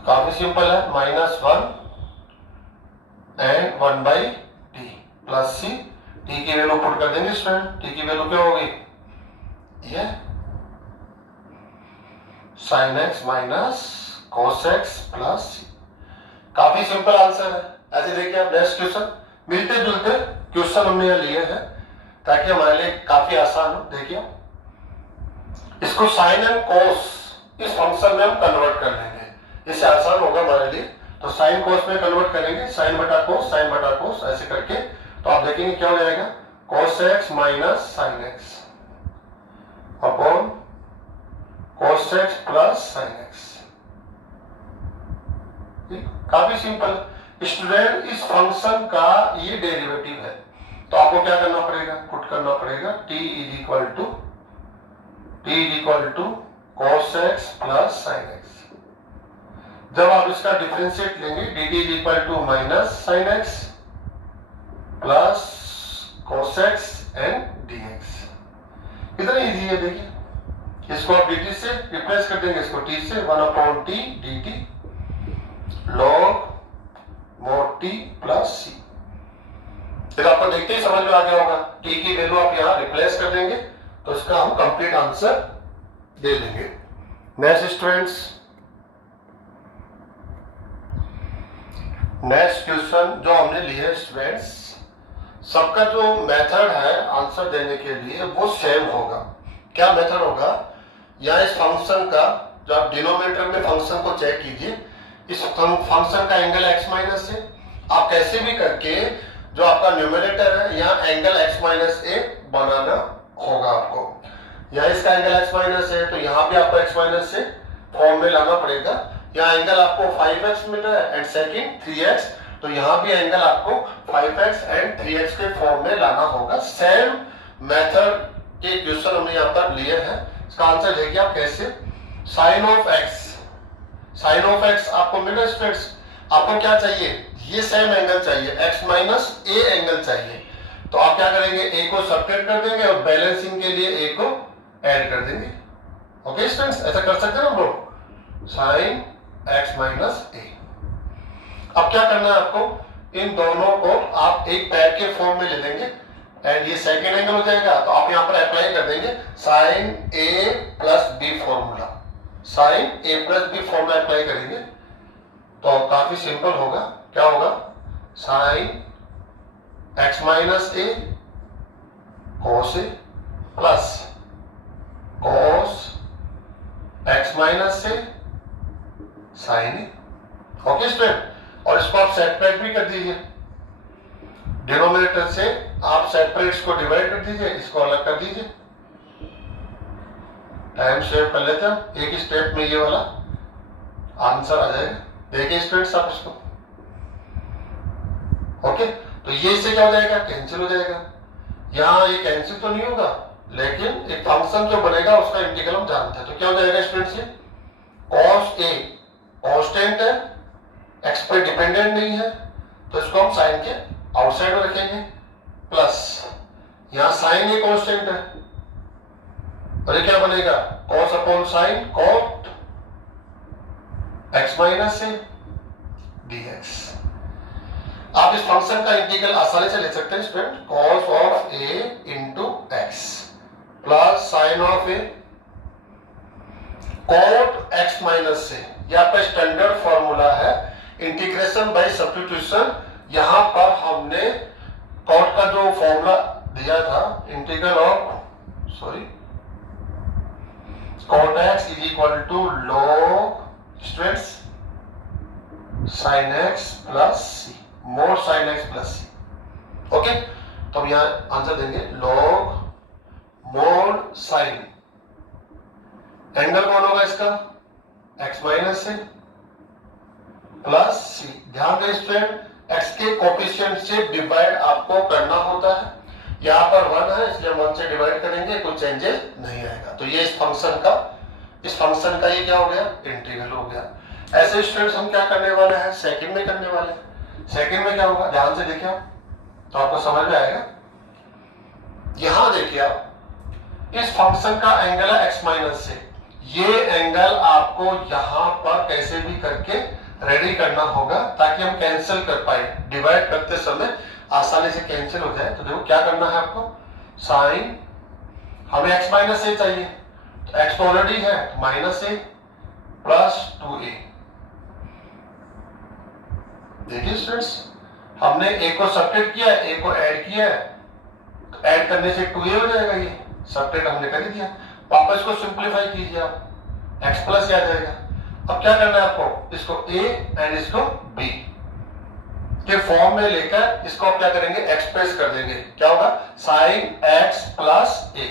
काफी सिंपल है, -1 and 1/t plus c, t की वैल्यू पुट कर देंगे स्टूडेंट, t की वैल्यू क्या होगी, ये sine x minus cos X plus C. काफी सिंपल आंसर है। ऐसे देखिए आप नेक्स्ट क्वेश्चन, मिलते जुलते क्वेश्चन हमने यहाँ लिए हैं ताकि हमारे लिए काफी आसान हो। देखिए इसको साइन एंड कॉस इस फंक्शन में हम कन्वर्ट कर लेंगे, इससे आसान होगा हमारे लिए। तो साइन कॉस में कन्वर्ट करेंगे, साइन बटा कोस ऐसे करके, तो आप देखेंगे क्या हो जाएगा, cos x minus sine x upon cos x plus sin x। काफी सिंपल स्टूडेंट, इस फंक्शन का ये डेरिवेटिव है, तो आपको क्या करना पड़ेगा, पुट करना पड़ेगा t is equal to cos x plus sin x। जब आप इसका डिफरेंशिएट लेंगे dt is equal to minus sine x plus cos x and dx। कितना इजी है देखिए, इसको आप dt से रिप्लेस कर देंगे, इसको t से 1/t dt log mod t plus c। फिर आपको देखते ही समझ में आ गया होगा, t की वैल्यू आप यहां रिप्लेस कर देंगे तो इसका हम कंप्लीट आंसर दे देंगे। नेक्स्ट स्टूडेंट्स, नेक्स्ट क्वेश्चन जो हमने लिए स्टूडेंट्स, सबका जो मेथड है आंसर देने के लिए वो सेम होगा। क्या मेथड होगा, या इस फंक्शन का जो आप डिनोमिनेटर में फंक्शन को चेक कीजिए, इस फंक्शन का एंगल x माइनस है, आप कैसे भी करके जो आपका न्यूमरेटर है यहाँ एंगल x माइनस ए बनाना होगा आपको। यहाँ इसका एंगल x माइनस है तो यहाँ भी आपको x माइनस से फॉर्म में लाना पड़ेगा। यहाँ एंगल आपको 5x मिल रहा है एंड सेकंड 3x, तो यहाँ भी एंगल आपको 5x एंड 3x के फॉर्म में लाना होगा। सेम मेथड के क्वेश्चन हमने यहाँ पर लिए हैं। इसका आंसर देखिए आप कैसे, साइन ऑफ एक्स आपको मिल रहा है स्टूडेंट्स, आपको क्या चाहिए, ये सेम एंगल चाहिए, x माइनस ए एंगल चाहिए, तो आप क्या करेंगे, ए को सब्ट्रैक्ट कर देंगे और बैलेंसिंग के लिए ए को ऐड कर देंगे। ओके स्टूडेंट्स, ऐसा कर सकते हैं हम लोग, साइन x माइनस ए। अब क्या करना है आपको, इन दोनों को आप एक पैर के फॉर्म में ले लेंगे एंड ये सेकेंड एंगल हो जाएगा, तो आप यहां पर अप्लाई कर देंगे साइन ए प्लस बी फॉर्मूला, साइन ए प्लस बी फॉर्मूला अप्लाई करेंगे तो काफी सिंपल होगा। क्या होगा, sine x minus A cos A plus cos x minus A sign A. Okay student, और इसको आप सेपरेट भी कर दीजिए, डिनोमिनेटर से आप सेपरेट्स को डिवाइड कर दीजिए, इसको अलग कर दीजिए। टाइम सेव कर लेते हैं, एक ही स्टेप में ये वाला आंसर आ जाएगा। देखिए स्टूडेंट्स आप इसको, ओके, तो ये इससे क्या हो जाएगा, कैंसिल हो जाएगा। यहाँ ये कैंसिल तो नहीं होगा लेकिन एक फंक्शन जो बनेगा उसका इंटीग्रल हम जानते हैं, तो क्या हो जाएगा स्टूडेंट्स, ये cos a कांस्टेंट है, x पे डिपेंडेंट नहीं है, तो इसको हम साइन के आउटसाइड में रखेंगे, प्लस यहाँ साइन ए कांस्टेंट है और ये क्या बनेगा cos upon sine cot x minus से dx। आप इस फंक्शन का इंटीग्रल आसानी से ले सकते हैं student, cos of a into x plus sine of a cot x minus से। यह आपका स्टैंडर्ड फॉर्मूला है इंटीग्रेशन बाय सब्स्टिट्यूशन। यहां पर हमने cot का जो फॉर्मूला दिया था, integral of cot x is equal to log students sin x plus c, mod sin x plus C. Okay, तो हम यहां आंसर देंगे log मोड sin, एंगल कौन होगा इसका x माइनस से प्लस सी। ध्यान दें स्टूडेंट, x के कोफिशिएंट से डिवाइड आपको करना होता है। यहाँ पर 1 है इसलिए हम 1 से डिवाइड करेंगे, कोई चेंजेस नहीं आएगा। तो ये इस फंक्शन का ये क्या हो गया, इंटीग्रल हो गया। ऐसे स्टूडेंट्स हम क्या करने वाले हैं, सेकंड में करने वाले हैं। सेकंड में क्या होगा, ध्यान से देखिए आप, तो आपको समझ में आएगा। यहां देखिए आप, इस फंक्शन का एंगल है x माइनस से। ये एंगल आपको यहां पर कैसे भी करके रेडी करना होगा ताकि हम कैंसिल कर पाए, डिवाइड करते समय आसानी से कैंसिल हो जाए। तो देखो क्या करना है आपको, साइन हमें x माइनस से चाहिए, तो x तो ऑलरेडी है, माइनस ए प्लस 2a। देखिए स्टूडेंट्स, हमने a को सब्ट्रैक्ट किया, a को ऐड किया, तो ऐड करने से 2a हो जाएगा। ये सब्ट्रैक्ट हमने कर दिया। वापस को सिंपलीफाई कीजिए आप, x प्लस आ जाएगा। अब क्या करना है आपको, इसको a एंड इसको b के फॉर्म में लेकर इसको आप क्या करेंगे, एक्सप्रेस कर देंगे। क्या होगा, sine x plus a,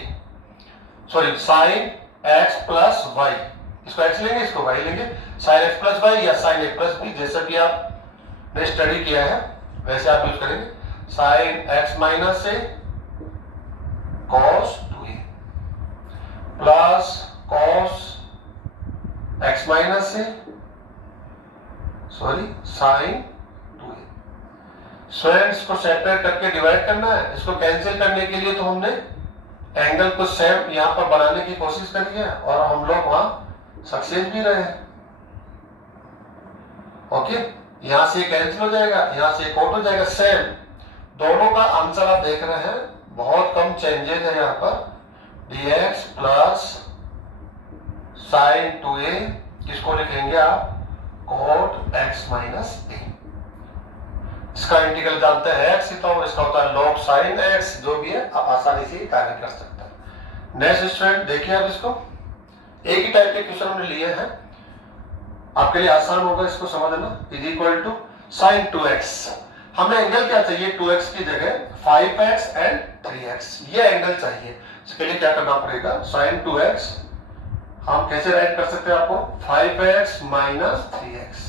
sorry sine x plus y। इसको x लेंगे, इसको y लेंगे, साइन x प्लस y या साइन a प्लस b, जैसा कि आपने स्टडी किया है वैसे आप यूज करेंगे। Sine x minus a cos 2a plus cos x minus a sine 2a। Students को सेपरेट करके डिवाइड करना है। इसको कैंसिल करने के लिए तो हमने एंगल को सेम यहां पर बनाने की कोशिश करी है और हम लोग वहां सक्सेस भी रहे हैं। ओके, यहां से कैंसिल हो जाएगा, यहां से कॉट हो जाएगा, सेम। दोनों का आंसर आप देख रहे हैं, बहुत कम चेंजेस है यहाँ पर। dx प्लस साइन 2a, किसको लिखेंगे आप, cot x माइनस a। इसका इंटीग्रल जानते हैं x, तो इसका होता है log sin x, जो भी है आप आसानी से कार्य कर सकते हैं। नेक्स्ट स्टूडेंट देखिए आप, इसको एक ही टाइप के क्वेश्चन हमने लिए हैं, आपके लिए आसान होगा इसको समझना। Is equal to sign 2x, हमें एंगल क्या चाहिए, 2x की जगह 5x एंड 3x, ये एंगल चाहिए। इसके लिए क्या करना पड़ेगा, साइन 2x हम कैसे राइट कर सकते हैं, आपको 5x माइनस 3x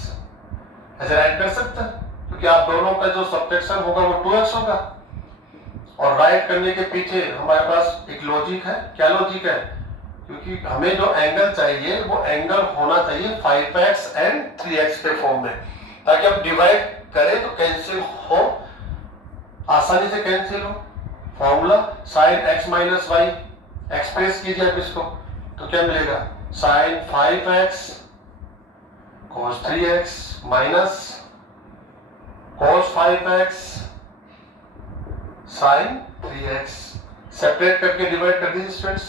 ऐसे राइट कर सकते हैं, क्योंकि आप दोनों का जो सब्ट्रैक्शन होगा वो 2x होगा। और राइट करने के पीछे हमारे पास एक लॉजिक है। क्या लॉजिक है, क्योंकि हमें जो एंगल चाहिए वो एंगल होना चाहिए 5x एंड 3x के फॉर्म में, ताकि आप डिवाइड करें तो कैंसिल हो, आसानी से कैंसिल हो। Formula sine x minus y, express कीजिए आप इसको, तो क्या मिलेगा, sine 5x cos 3x minus cos 5x sine 3x। Separate करके डिवाइड कर दीजिए स्टूडेंट्स।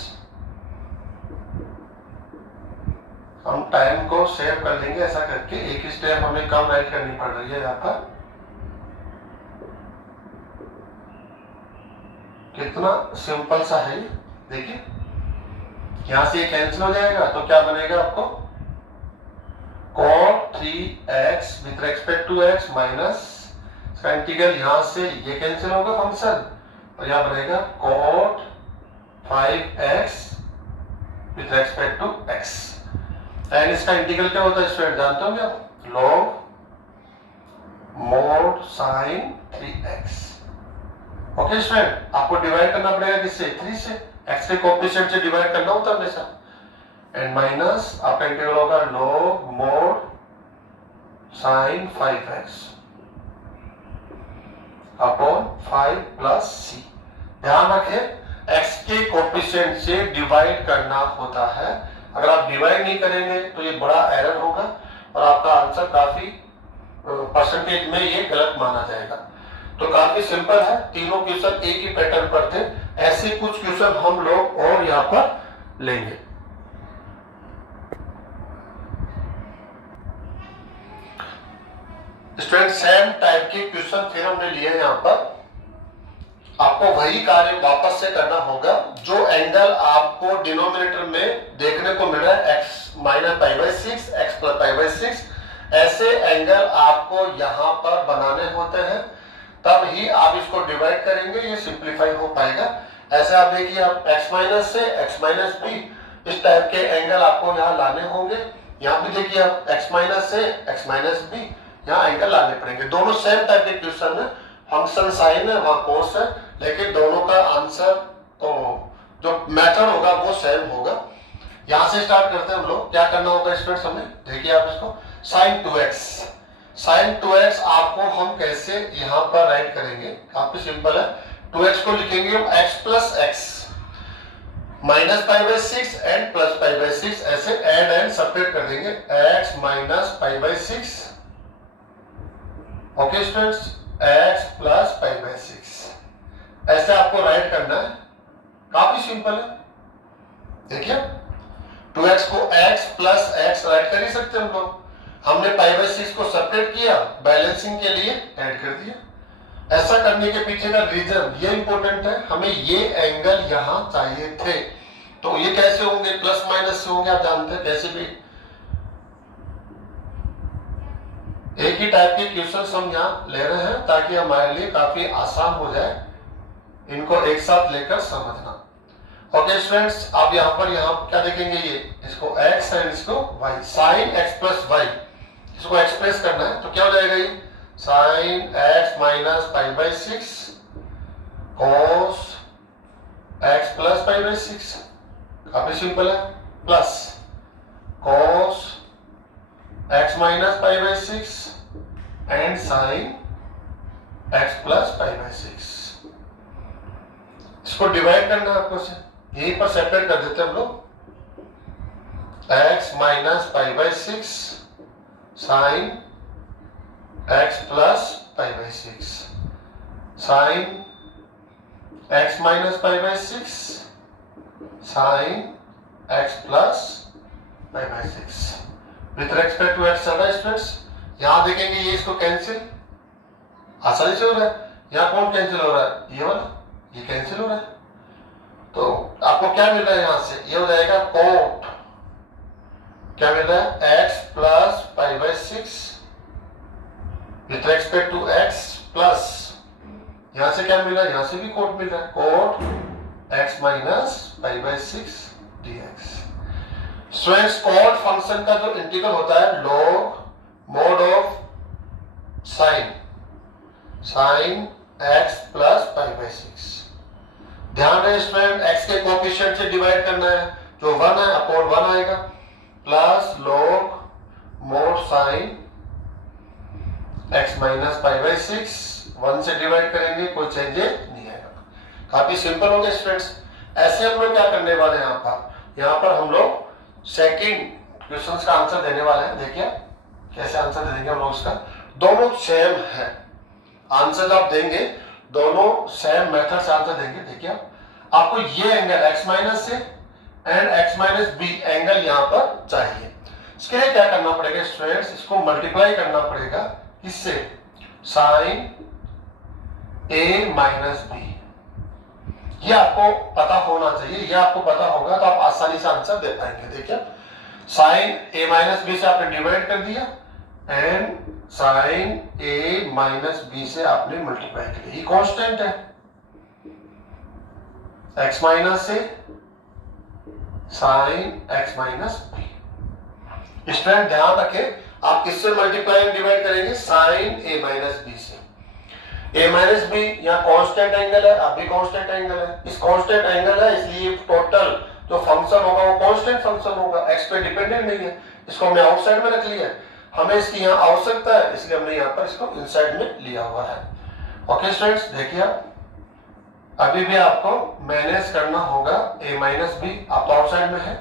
हम टाइम को सेव कर लेंगे ऐसा करके, एक ही स्टेप हमें कम राइट करनी पड़ रही है यहाँ पर। कितना सिंपल सा है ये, देखिए यहां से ये कैंसिल हो जाएगा, तो क्या बनेगा आपको, cot 3x with respect to x minus इसका इंटीग्रल, यहां से ये कैंसिल होगा फंक्शन, और यहां बनेगा cot 5x with respect to x। And इसका इंटीग्रल क्या होता है स्टूडेंट, जानते होंगे आप, log mod sin 3x। Okay student, आपको डिवाइड करना पड़ेगा किससे, 3 से, x के कोएफिशिएंट से डिवाइड करना होता है हमेशा। एंड माइनस आपका इंटीग्रल होगा log mod sin 5x upon 5 plus c। ध्यान रखें x के कोएफिशिएंट से डिवाइड करना होता है। अगर आप डिवाइड नहीं करेंगे तो ये बड़ा एरर होगा और आपका आंसर काफी परसेंटेज में ये गलत माना जाएगा। तो काफी सिंपल है, तीनों क्वेश्चन एक ही पैटर्न पर थे। ऐसे कुछ क्वेश्चन हम लोग और यहाँ पर लेंगे। स्टूडेंट सेम टाइप के क्वेश्चन फिर हमने लिए यहाँ पर। आपको वही कार्य वापस से करना होगा। जो एंगल आपको डिनोमिनेटर में देखने को मिल रहा है x minus pi by 6, x plus pi by 6, ऐसे एंगल आपको यहाँ पर बनाने होते हैं, तब ही आप इसको डिवाइड करेंगे, ये सिंप्लीफाई हो पाएगा। ऐसे आप देखिए, आप x माइनस से x माइनस बी इस टाइप के एंगल आपको यहाँ लाने होंगे। यहाँ भी देखिए, आप x माइनस से x माइनस बी यहाँ एंगल लाने पड़ेंगे। दोनों सेम टाइप के क्वेश्चन है, फंक्शन साइन है, वहां कोस है, लेकिन दोनों का आंसर तो जो मेथड होगा वो सेम होगा। यहां से स्टार्ट करते हैं हम लोग। क्या करना होगा स्टूडेंट्स हमें, देखिए आप इसको sin 2x, sin 2x आपको हम कैसे यहां पर राइट करेंगे, काफी सिंपल है। 2x को लिखेंगे हम x plus x minus pi by 6 and plus pi by 6, ऐसे एड एंड सेपरेट कर देंगे, x minus pi by 6। Okay students, x plus pi by 6 ऐसे आपको राइट करना है। काफी सिंपल है। देखिए 2x को x प्लस x राइट कर ही सकते हैं हम लोग। हमने पाई बाई 6 को सेपरेट किया, बैलेंसिंग के लिए ऐड कर दिया। ऐसा करने के पीछे का रीजन ये इंपॉर्टेंट है, हमें ये एंगल यहां चाहिए थे। तो ये कैसे होंगे, प्लस माइनस से होंगे, आप जानते हैं कैसे भी। एक ही टाइप के क्वेश्चंस हम यहाँ ले रहे हैं ताकि हमारे लिए काफी आसान हो जाए इनको एक साथ लेकर समझना। ओके स्टूडेंट्स, आप यहाँ क्या देखेंगे, ये इसको x एंड इसको y, sine x plus y, इसको एक्सप्रेस करना है। तो क्या हो जाएगा, ये sine x minus pi by 6 cos x plus pi by 6, काफी सिंपल है, plus cos x minus pi by 6 and sine x plus pi by 6। इसको डिवाइड करना है आपको से, यहीं पर सेपरेट कर देते हैं हम लोग। x minus pi by 6 sine x plus pi by 6, sine x minus pi by 6 sine x plus pi by 6 with respect to x चल रहा है स्टूडेंट्स। यहां देखेंगे ये इसको कैंसिल आसानी से हो रहा है। यहां कौन कैंसिल हो रहा है, ये वाला, ये कैंसिल हो रहा है। तो आपको क्या मिल रहा है यहां से, ये हो जाएगा कोट, क्या मिल रहा है, x plus pi by 6 with respect to x plus, यहां से क्या मिल रहा है, यहां से भी कोट मिल रहा है, cot x minus pi by 6 dx। Students, cot function का जो इंटीग्रल होता है log mod of sine, sine x plus pi by 6। ध्यान रहे स्टूडेंट, x के कोएफिशिएंट से डिवाइड करना है, जो 1 है अपॉन 1 आएगा, plus log mod sine x minus pi by 6, 1 से डिवाइड करेंगे, कोई चेंजेस नहीं आएगा। काफी सिंपल हो गया स्टूडेंट्स। ऐसे हम लोग क्या करने वाले हैं, यहाँ पर हम लोग सेकंड क्वेश्चंस का आंसर देने वाले हैं। देखिए कैसे आंसर दे देंगे हम लोग इसका, दोनों सेम है आंसर आप देंगे, दोनों सेम मेथड से आंसर देंगे। देखिए आपको ये एंगल x माइनस से and x minus b angle यहाँ पर चाहिए। इसके लिए क्या करना पड़ेगा स्टूडेंट्स, इसको मल्टीप्लाई करना पड़ेगा इससे, साइन a माइनस बी। ये आपको पता होना चाहिए, ये आपको पता होगा तो आप आसानी से आंसर दे पाएंगे। देखिए साइन a माइनस बी से आपने डिवाइड कर दिया and sine a minus B से आपने मल्टीप्लाई कर दिया। ये कांस्टेंट है, x माइनस से sine x minus b. Student ध्यान रखें, आप किससे मल्टीप्लाई एंड डिवाइड करेंगे, साइन a माइनस बी से। a माइनस बी यहाँ कांस्टेंट एंगल है, अब भी कांस्टेंट एंगल है, इस कांस्टेंट एंगल है इसलिए टोटल जो फंक्शन होगा वो कांस्टेंट फंक्शन होगा, x पे डिपेंडेंट नहीं है। इसको हमने आउटसाइड में रख लिया, हमें इसकी यहाँ आवश्यकता है इसलिए हमने यहाँ पर इसको इनसाइड में लिया हुआ है। ओके स्टूडेंट्स, देखिए अभी भी आपको मैनेज करना होगा a माइनस बी, आप तो आउटसाइड में है,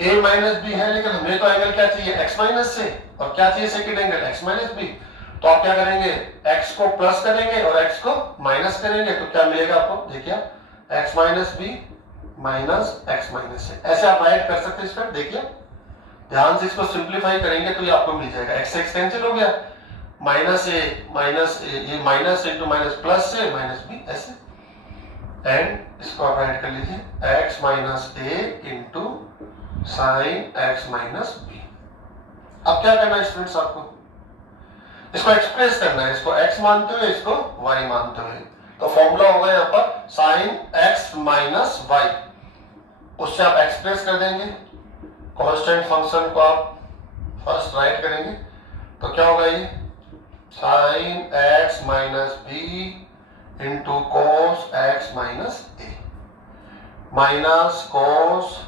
a माइनस बी है, लेकिन हमें तो एंगल क्या चाहिए, x माइनस से, और क्या चाहिए second angle x minus b. तो आप क्या करेंगे, x को प्लस करेंगे और x को माइनस करेंगे, तो क्या मिलेगा आपको, देखिए x minus b minus x minus से, ऐसे आप राइट कर सकते हैं स्टूडेंट। देखिए ध्यान से इसको सिंप्लीफाई करेंगे तो ये आपको मिल जाएगा, x से x कैंसिल हो गया, माइनस ए, ये माइनस इंटू माइनस प्लस से माइनस बी, ऐसे, एंड इसको आप राइट कर लीजिए x minus A into sine x minus B. अब क्या करना है स्टूडेंट्स, आपको इसको एक्सप्रेस करना है, इसको x मानते हुए इसको y मानते हुए। तो फॉर्मूला होगा यहाँ पर साइन x माइनस वाई, उससे आप एक्सप्रेस कर देंगे, कांस्टेंट फंक्शन को आप फर्स्ट राइट करेंगे, तो क्या होगा ये sine x minus B into cos x minus A minus cos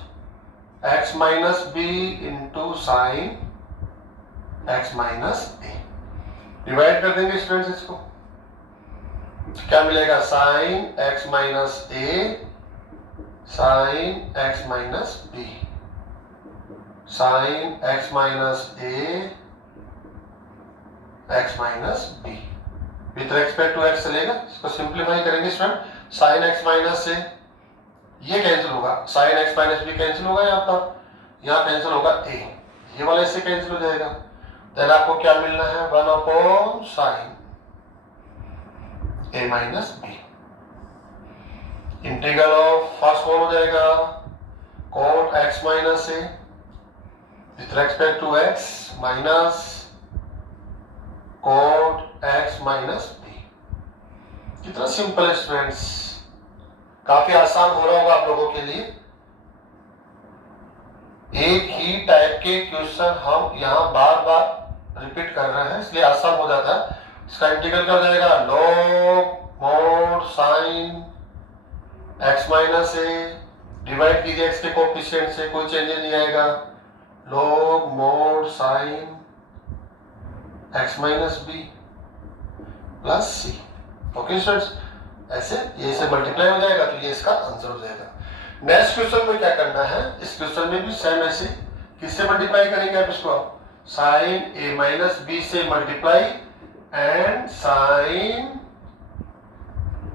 x minus B into sine x minus A. Divide कर देंगे स्टूडेंट्स इसको, क्या मिलेगा sine x minus A sine x minus B, sine x minus A x minus B with respect to x चलेगा। इसको simplify करेंगे student, sign x minus से ये कैंसिल होगा, sine x minus b cancel होगा, यहाँ पर यहाँ कैंसिल होगा a, ये वाला इससे कैंसिल हो जाएगा, देन आपको क्या मिलना है 1 upon sine a minus b, integral of first form हो जाएगा cot x minus a with respect to x minus cot x minus b. कितना सिंपल है स्टूडेंट्स, काफी आसान हो रहा होगा आप लोगों के लिए। एक ही टाइप के क्वेश्चन हम यहाँ बार बार रिपीट कर रहे हैं, इसलिए आसान हो जाता है। इसका इंटीग्रल क्या हो जाएगा, log mod sine x minus A, divide कीजिए x के कोएफिशिएंट से, कोई चेंज नहीं आएगा, log mod sine x minus B plus सी। ओके स्टूडेंट्स, ऐसे ये से मल्टीप्लाई हो जाएगा, तो ये इसका आंसर हो जाएगा। नेक्स्ट क्वेश्चन में क्या करना है, इस क्वेश्चन में भी सेम ऐसे, किससे मल्टीप्लाई करेंगे आप इसको, साइन ए माइनस बी से multiply and sine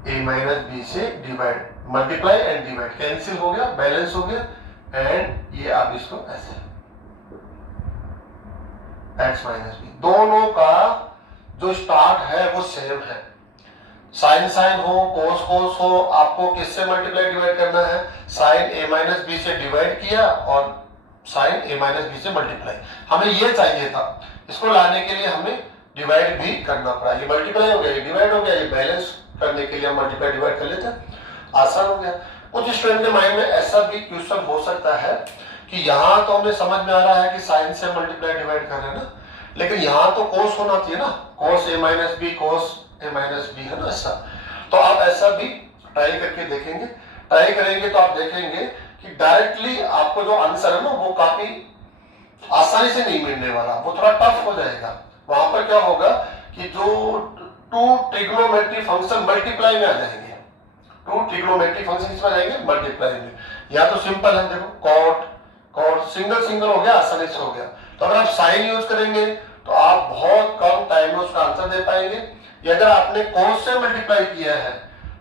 A minus B से divide, multiply and divide, cancel हो गया, बैलेंस हो गया, एंड ये आप इसको ऐसे x माइनस बी। दोनों का जो स्टार्ट है वो सेम है, साइन साइन हो कोस कोस हो, आपको किससे मल्टीप्लाई डिवाइड करना है, साइन ए माइनस बी से डिवाइड किया और साइन ए माइनस बी से मल्टीप्लाई, हमें ये चाहिए था, इसको लाने के लिए हमें डिवाइड भी करना पड़ा, ये मल्टीप्लाई हो गया, ये डिवाइड हो गया, ये बैलेंस करने के लिए हम मल्टीप्लाई डिवाइड कर लेते हैं, आसान हो गया। कुछ स्टूडेंट के माइंड में ऐसा भी क्वेश्चन हो सकता है कि यहाँ तो हमें समझ में आ रहा है कि साइन से मल्टीप्लाई डिवाइड कर रहे हैं ना, लेकिन यहाँ तो कोस होना चाहिए ना, कोस ए माइनस बी कोस ए माइनस बी है ना, ऐसा। तो आप ऐसा भी ट्राई करके देखेंगे, ट्राई करेंगे तो आप देखेंगे कि डायरेक्टली आपको जो आंसर है ना वो काफी आसानी से नहीं मिलने वाला, वो थोड़ा टफ हो जाएगा। वहां पर क्या होगा कि जो टू ट्रिग्नोमेट्री फंक्शन मल्टीप्लाई में आ जाएंगे, टू ट्रिग्नोमेट्री फंक्शन इसमें आ जाएंगे मल्टीप्लाई में। या तो सिंपल है, देखो कॉट कॉट सिंगल सिंगल हो गया, आसानी से हो गया। तो अगर आप साइन यूज करेंगे तो आप बहुत कम टाइम में उसका आंसर दे पाएंगे। या अगर आपने कोस से मल्टीप्लाई किया है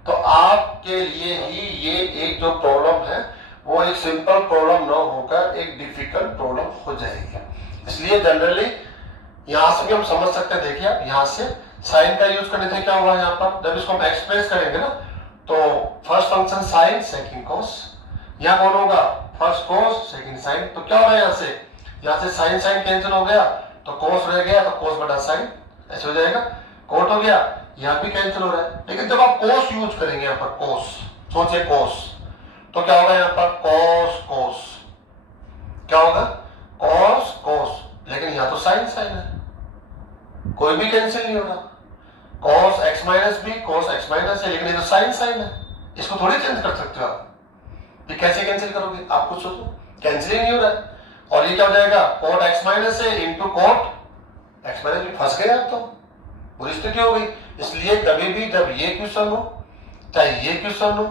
तो आपके लिए ही ये एक जो प्रॉब्लम है वो एक सिंपल प्रॉब्लम ना होकर एक डिफिकल्ट प्रॉब्लम हो जाएगी। इसलिए जनरली यहां से भी हम समझ सकते हैं, देखिए आप यहां से साइन का यूज करने से क्या हुआ, यहाँ पर जब इसको हम एक्सप्रेस करेंगे ना तो फर्स्ट फंक्शन साइन सेकंड कोस, यहाँ कौन होगा फर्स्ट कोस सेकंड साइन, तो क्या होगा यहाँ से साइन साइन कैंसिल हो गया तो कोस रह गया, तो कोस बटा साइन ऐसे हो जाएगा, कोट हो गया, यहाँ भी कैंसिल हो रहा है। लेकिन जब आप कोस यूज करेंगे यहाँ पर कोस, सोचिए कोस, तो क्या होगा यहाँ पर कोस कोस, क्या होगा कोस कोस, लेकिन यहाँ तो साइन साइन है, कोई भी कैंसिल नहीं होगा, cos x minus b cos x minus है, लेकिन ये तो साइन साइन है, इसको थोड़ी चेंज कर सकते हो आप, ये कैसे कैंसिल करोगे आप खुद सोचो, कैंसिल ही नहीं हो रहा है। और ये क्या हो जाएगा cot x माइनस है into cot x minus b, फंस गए आप तो, बुरी स्थिति हो गई। इसलिए कभी भी जब ये क्वेश्चन हो चाहे ये क्वेश्चन हो,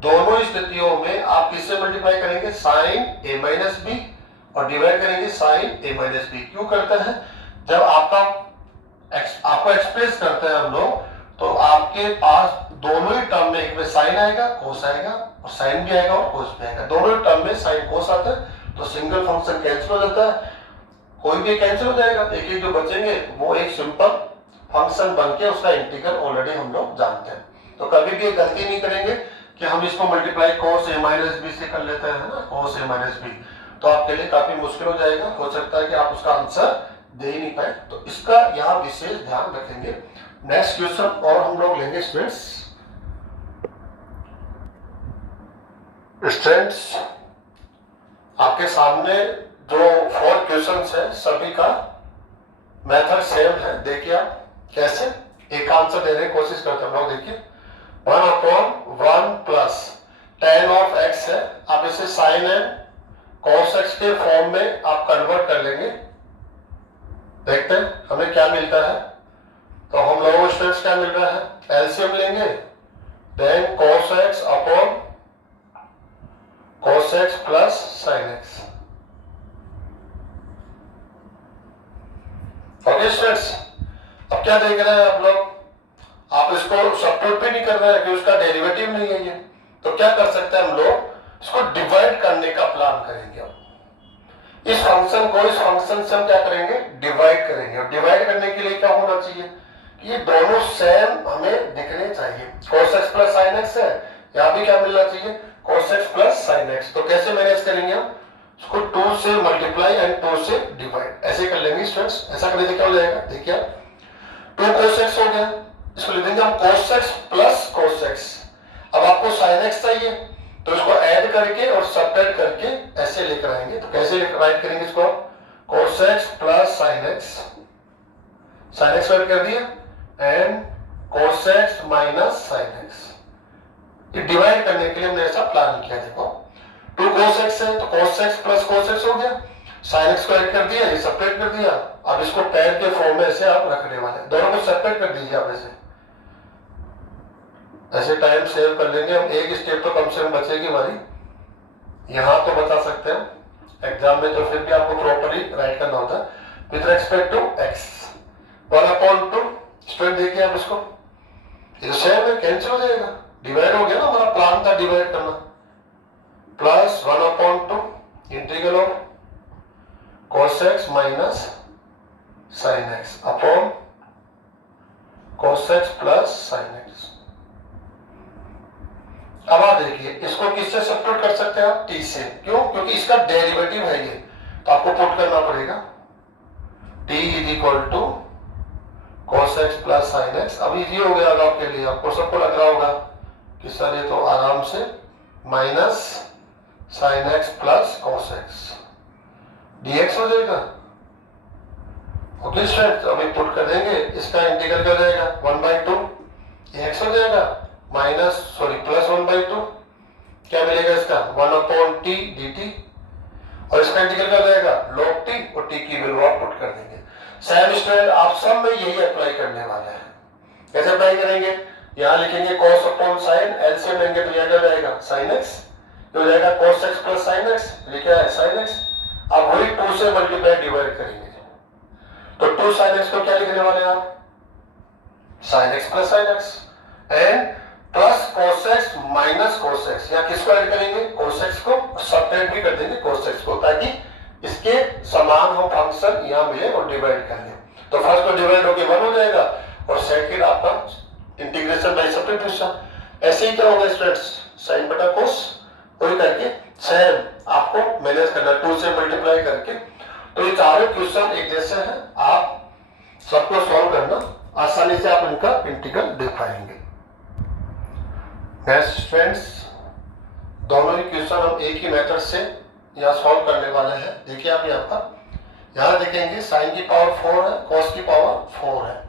दोनों स्थितियों में आप किससे मल्टीप्लाई करेंगे, साइन ए माइनस बी और डिवाइड करेंगे साइन ए माइनस बी। क्यों करते हैं, जब आपको एक्सप्रेस करते हैं हम लोग, तो आपके पास दोनों ही टर्म में एक में साइन आएगा, कोस आएगा, और साइन भी आएगा और कोस भी आएगा। दोनों ही टर्म में साइन कोस आता है, तो सिंगल फंक्शन कैंसिल हो जाता है, कोई भी कैंसिल हो जाएगा, एक एक जो बचेंगे वो एक सिंपल फंक्शन बन के उसका इंटीग्रल ऑलरेडी हम लोग जानते हैं। तो कभी भी गलती नहीं करेंगे कि हम इसको multiply cos a minus B से कर लेते हैं ना, cos a माइनस बी, तो आपके लिए काफी मुश्किल हो जाएगा, हो सकता है कि आप उसका आंसर दे ही नहीं पाए। तो इसका यहाँ विशेष ध्यान रखेंगे। नेक्स्ट क्वेश्चन और हम लोग लेंगे स्टूडेंट्स, आपके सामने जो 4 क्वेश्चंस है सभी का मेथड सेम है। देखिए आप कैसे एक आंसर देने की कोशिश करते हैं हम लोग। देखिए 1/1 प्लस tan ऑफ x है, आप इसे sin एंड cos x के फॉर्म में आप कन्वर्ट कर लेंगे। देखते हैं हमें क्या मिलता है। तो हम लोगों स्टूडेंट्स क्या मिल रहा है, एलसीएम लेंगे, then cos x upon cos x plus sin x। Okay students, अब क्या देख रहे हैं आप लोग, आप इसको सब्स्टिट्यूट भी नहीं कर रहे हैं कि उसका डेरिवेटिव नहीं है ये, तो क्या कर सकते हैं हम लोग, इसको डिवाइड करने का प्लान करेंगे। अब इस फंक्शन को इस फंक्शन से हम क्या करेंगे, डिवाइड करेंगे। और डिवाइड करने के लिए क्या होना चाहिए कि ये दोनों सेम हमें दिखने चाहिए। cos x plus sin x है, यहाँ भी क्या मिलना चाहिए, cos x plus sin x। तो कैसे मैनेज करेंगे हम इसको, 2 से मल्टीप्लाई एंड 2 से डिवाइड, ऐसे कर लेंगे स्टूडेंट्स। ऐसा करने से क्या हो जाएगा, देखिए 2 cos x हो गया, इसको लिख देंगे हम cos x plus cos x। अब आपको sin x चाहिए, तो इसको ऐड करके और सब्ट्रैक्ट करके ऐसे लेकर आएंगे। तो कैसे राइट करेंगे इसको, cos x plus sin x, sin x add कर दिया and cos x minus sin x। ये डिवाइड करने के लिए हमने ऐसा प्लान किया। देखो 2 cos x है, तो cos x plus cos x हो गया, sin x को ऐड कर दिया, ये सेपरेट कर दिया। अब इसको पैर के फॉर्म में ऐसे आप रखने वाले, दोनों को सेपरेट कर दीजिए आप ऐसे टाइम सेव कर लेंगे हम। एक स्टेप तो कम से कम बचेगी हमारी। यहां तो बता सकते हैं एग्जाम में, तो फिर भी आपको प्रॉपरली राइट करना होता है with respect to x। 1/2 student देखिए आप इसको, ये तो सेम है, कैंसिल हो जाएगा, डिवाइड हो गया ना, हमारा प्लान था डिवाइड करना। Plus 1/2 integral of cos x minus sin x upon cos x plus sin x। अब आप देखिए इसको किससे सब्स्टिट्यूट कर सकते हैं आप, t से। क्यों, क्योंकि इसका डेरिवेटिव है ये, तो आपको पुट करना पड़ेगा t is equal to cos x plus sin x। अब इजी हो गया आपके लिए, आपको सबको लग रहा होगा कि सर ये तो आराम से minus sin x plus cos x dx हो जाएगा। ओके स्टूडेंट, अभी पुट कर देंगे, इसका इंटीग्रल क्या हो जाएगा, 1/2 x हो जाएगा माइनस प्लस 1/2, क्या मिलेगा इसका 1/t dt, और इसका इंटीग्रल क्या हो जाएगा log t, और t की वैल्यू आप पुट कर देंगे। सेम स्टूडेंट आप सब में यही अप्लाई करने वाला है। कैसे अप्लाई करेंगे, यहाँ लिखेंगे cos अपॉन sin, एलसीएम लेंगे तो यहाँ क्या हो जाएगा sin x, हो जाएगा cos x plus sin x, ये क्या है sin x। अब वही 2 से मल्टीप्लाई डिवाइड करेंगे, तो 2 sin x को क्या लिखने वाले हैं आप, sin x plus sin x and plus cos x minus cos x। यहाँ किसको ऐड करेंगे, cos x को, सब्ट्रैक्ट भी कर देंगे cos x को, ताकि इसके समान हो फंक्शन यहाँ मिले और डिवाइड कर ले। तो फर्स्ट को डिवाइड होके 1 हो जाएगा, और सेकंड आपका इंटीग्रेशन बाय सब्स्टिट्यूशन। ऐसे ही क्या होगा स्टूडेंट्स, sin बटा cos, वही करके सेम आपको मैनेज करना 2 से मल्टीप्लाई करके। तो ये चारों क्वेश्चन एक जैसे हैं, आप सबको सॉल्व करना, आसानी से आप इनका इंटीग्रल दे पाएंगे। नेक्स्ट स्टूडेंट्स, दोनों ही क्वेश्चन हम एक ही मेथड से यहाँ सॉल्व करने वाले हैं। देखिए आप यहाँ पर, यहाँ देखेंगे sin की पावर 4 है, cos की पावर 4 है।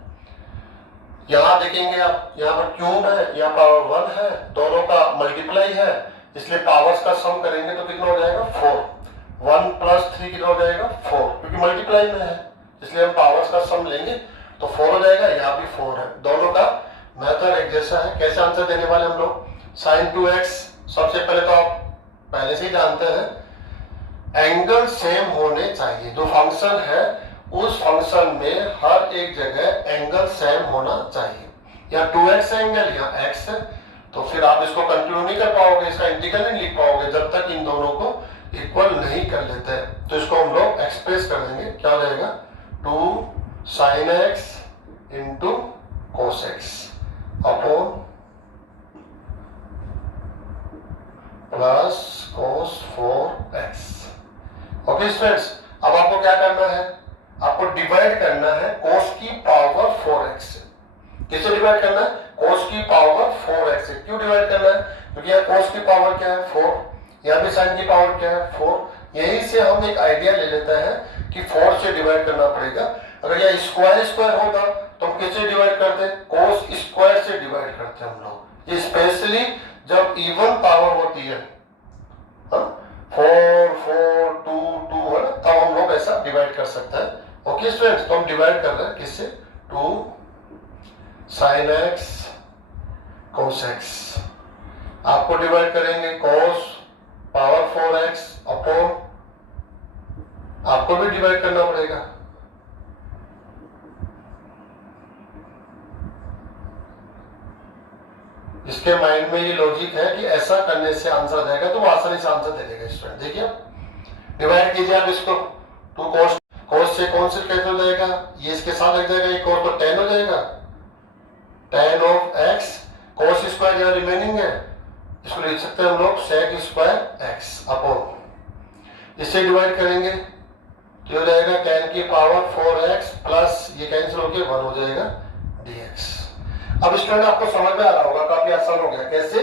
यहाँ देखेंगे आप, यहाँ पर क्यूब है, यहाँ पावर 1 है, दोनों का मल्टीप्लाई है, इसलिए पावर्स का सम करेंगे तो कितना हो जाएगा 4। 1 प्लस 3 कितना हो जाएगा 4, क्योंकि मल्टीप्लाई में है इसलिए हम पावर्स का सम लेंगे तो 4 हो जाएगा। यहाँ भी 4 है, दोनों का मेथड एक जैसा है। कैसे आंसर देने वाले हम लोग? sin 2x, सबसे पहले तो आप पहले से ही जानते हैं एंगल सेम होने चाहिए। जो फंक्शन है उस फंक्शन में हर एक जगह एंगल सेम होना चाहिए। या 2x एंगल या x है तो फिर आप इसको कंटिन्यू नहीं कर पाओगे, इसका इंटीग्रल नहीं लिख पाओगे जब तक इन दोनों को इक्वल नहीं कर लेते हैं। तो इसको हम लोग एक्सप्रेस कर देंगे, क्या हो जाएगा? 2 sin x into cos x upon plus cos 4x। Okay students, अब आपको क्या करना है? आपको डिवाइड करना है cos की पावर 4x से। किससे डिवाइड करना है? cos की पावर 4x से। क्यों डिवाइड करना है? क्योंकि यहाँ cos की पावर क्या है? 4, यहाँ भी sin की पावर क्या है? 4। यही से हम एक आइडिया ले लेते हैं कि 4 से डिवाइड करना पड़ेगा। अगर यह स्क्वायर स्क्वायर होता तो हम किससे डिवाइड करते? cos स्क्वायर से डिवाइड करते हम लोग। ये स्पेशली जब इवन पावर होती है 4 4 2 2 है ना, तब हम लोग ऐसा डिवाइड कर सकते हैं। ओके स्टूडेंट्स, तो हम डिवाइड कर रहे हैं किससे? 2 sin x cos x। आपको डिवाइड करेंगे cos पावर 4x अपॉन, आपको भी डिवाइड करना पड़ेगा इसके माइंड में ये लॉजिक है कि ऐसा करने से आंसर आ जाएगा, तो वो आसानी से आंसर दे देगा स्टूडेंट। देखिए डिवाइड कीजिए आप इसको। 2 cos से कौन से कैंसिल हो जाएगा? ये इसके साथ लग जाएगा, एक और तो tan हो जाएगा, tan of x। cos square यहाँ रिमेनिंग है, इसको लिख सकते हैं हम लोग sec स्क्वायर x अपॉन, इससे डिवाइड करेंगे तो हो जाएगा tan की पावर 4x प्लस ये कैंसिल होके 1 हो जाएगा dx। अब स्टूडेंट आपको समझ में आ रहा होगा, काफी आसान हो गया। कैसे?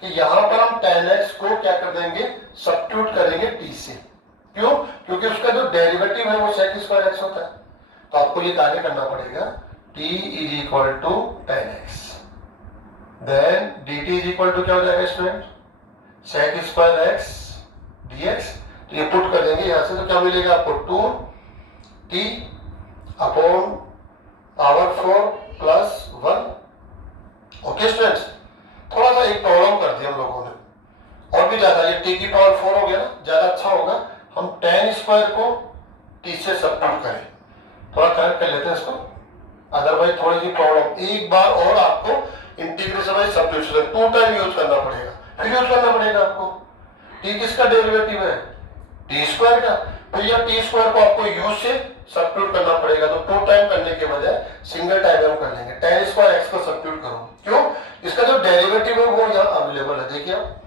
कि यहां पर हम tan x को क्या कर देंगे? सब्स्टिट्यूट करेंगे t से। क्यों? क्योंकि उसका जो डेरिवेटिव है वो sec स्क्वायर x होता है। तो आपको ये कार्य करना पड़ेगा t is equal to tan x, then dt is equal to क्या हो जाएगा student? sec square x dx। तो ये पुट कर देंगे यहां से, तो क्या मिलेगा आपको? 2t upon power 4 plus 1। Okay students, थोड़ा सा एक प्रॉब्लम कर दिया हम लोगों ने और भी ज्यादा, ये t की पावर 4 हो गया ना, ज्यादा अच्छा होगा हम tan स्क्वायर को t से सब्स्टिट्यूट करें। थोड़ा करेक्ट कर लेते हैं इसको, अदरवाइज थोड़ी सी प्रॉब्लम। एक बार और आपको integration by substitution 2 time use करना पड़ेगा, फिर यूज करना पड़ेगा आपको। t किसका डेरिवेटिव है? t स्क्वायर का। फिर यह t स्क्वायर को आपको u से सब्स्टिट्यूट करना पड़ेगा, तो 2 टाइम करने के बजाय सिंगल टाइम हम कर लेंगे। tan स्क्वायर x को सब्स्टिट्यूट करो। क्यों? इसका जो डेरिवेटिव है वो यहाँ अवेलेबल है। देखिए आप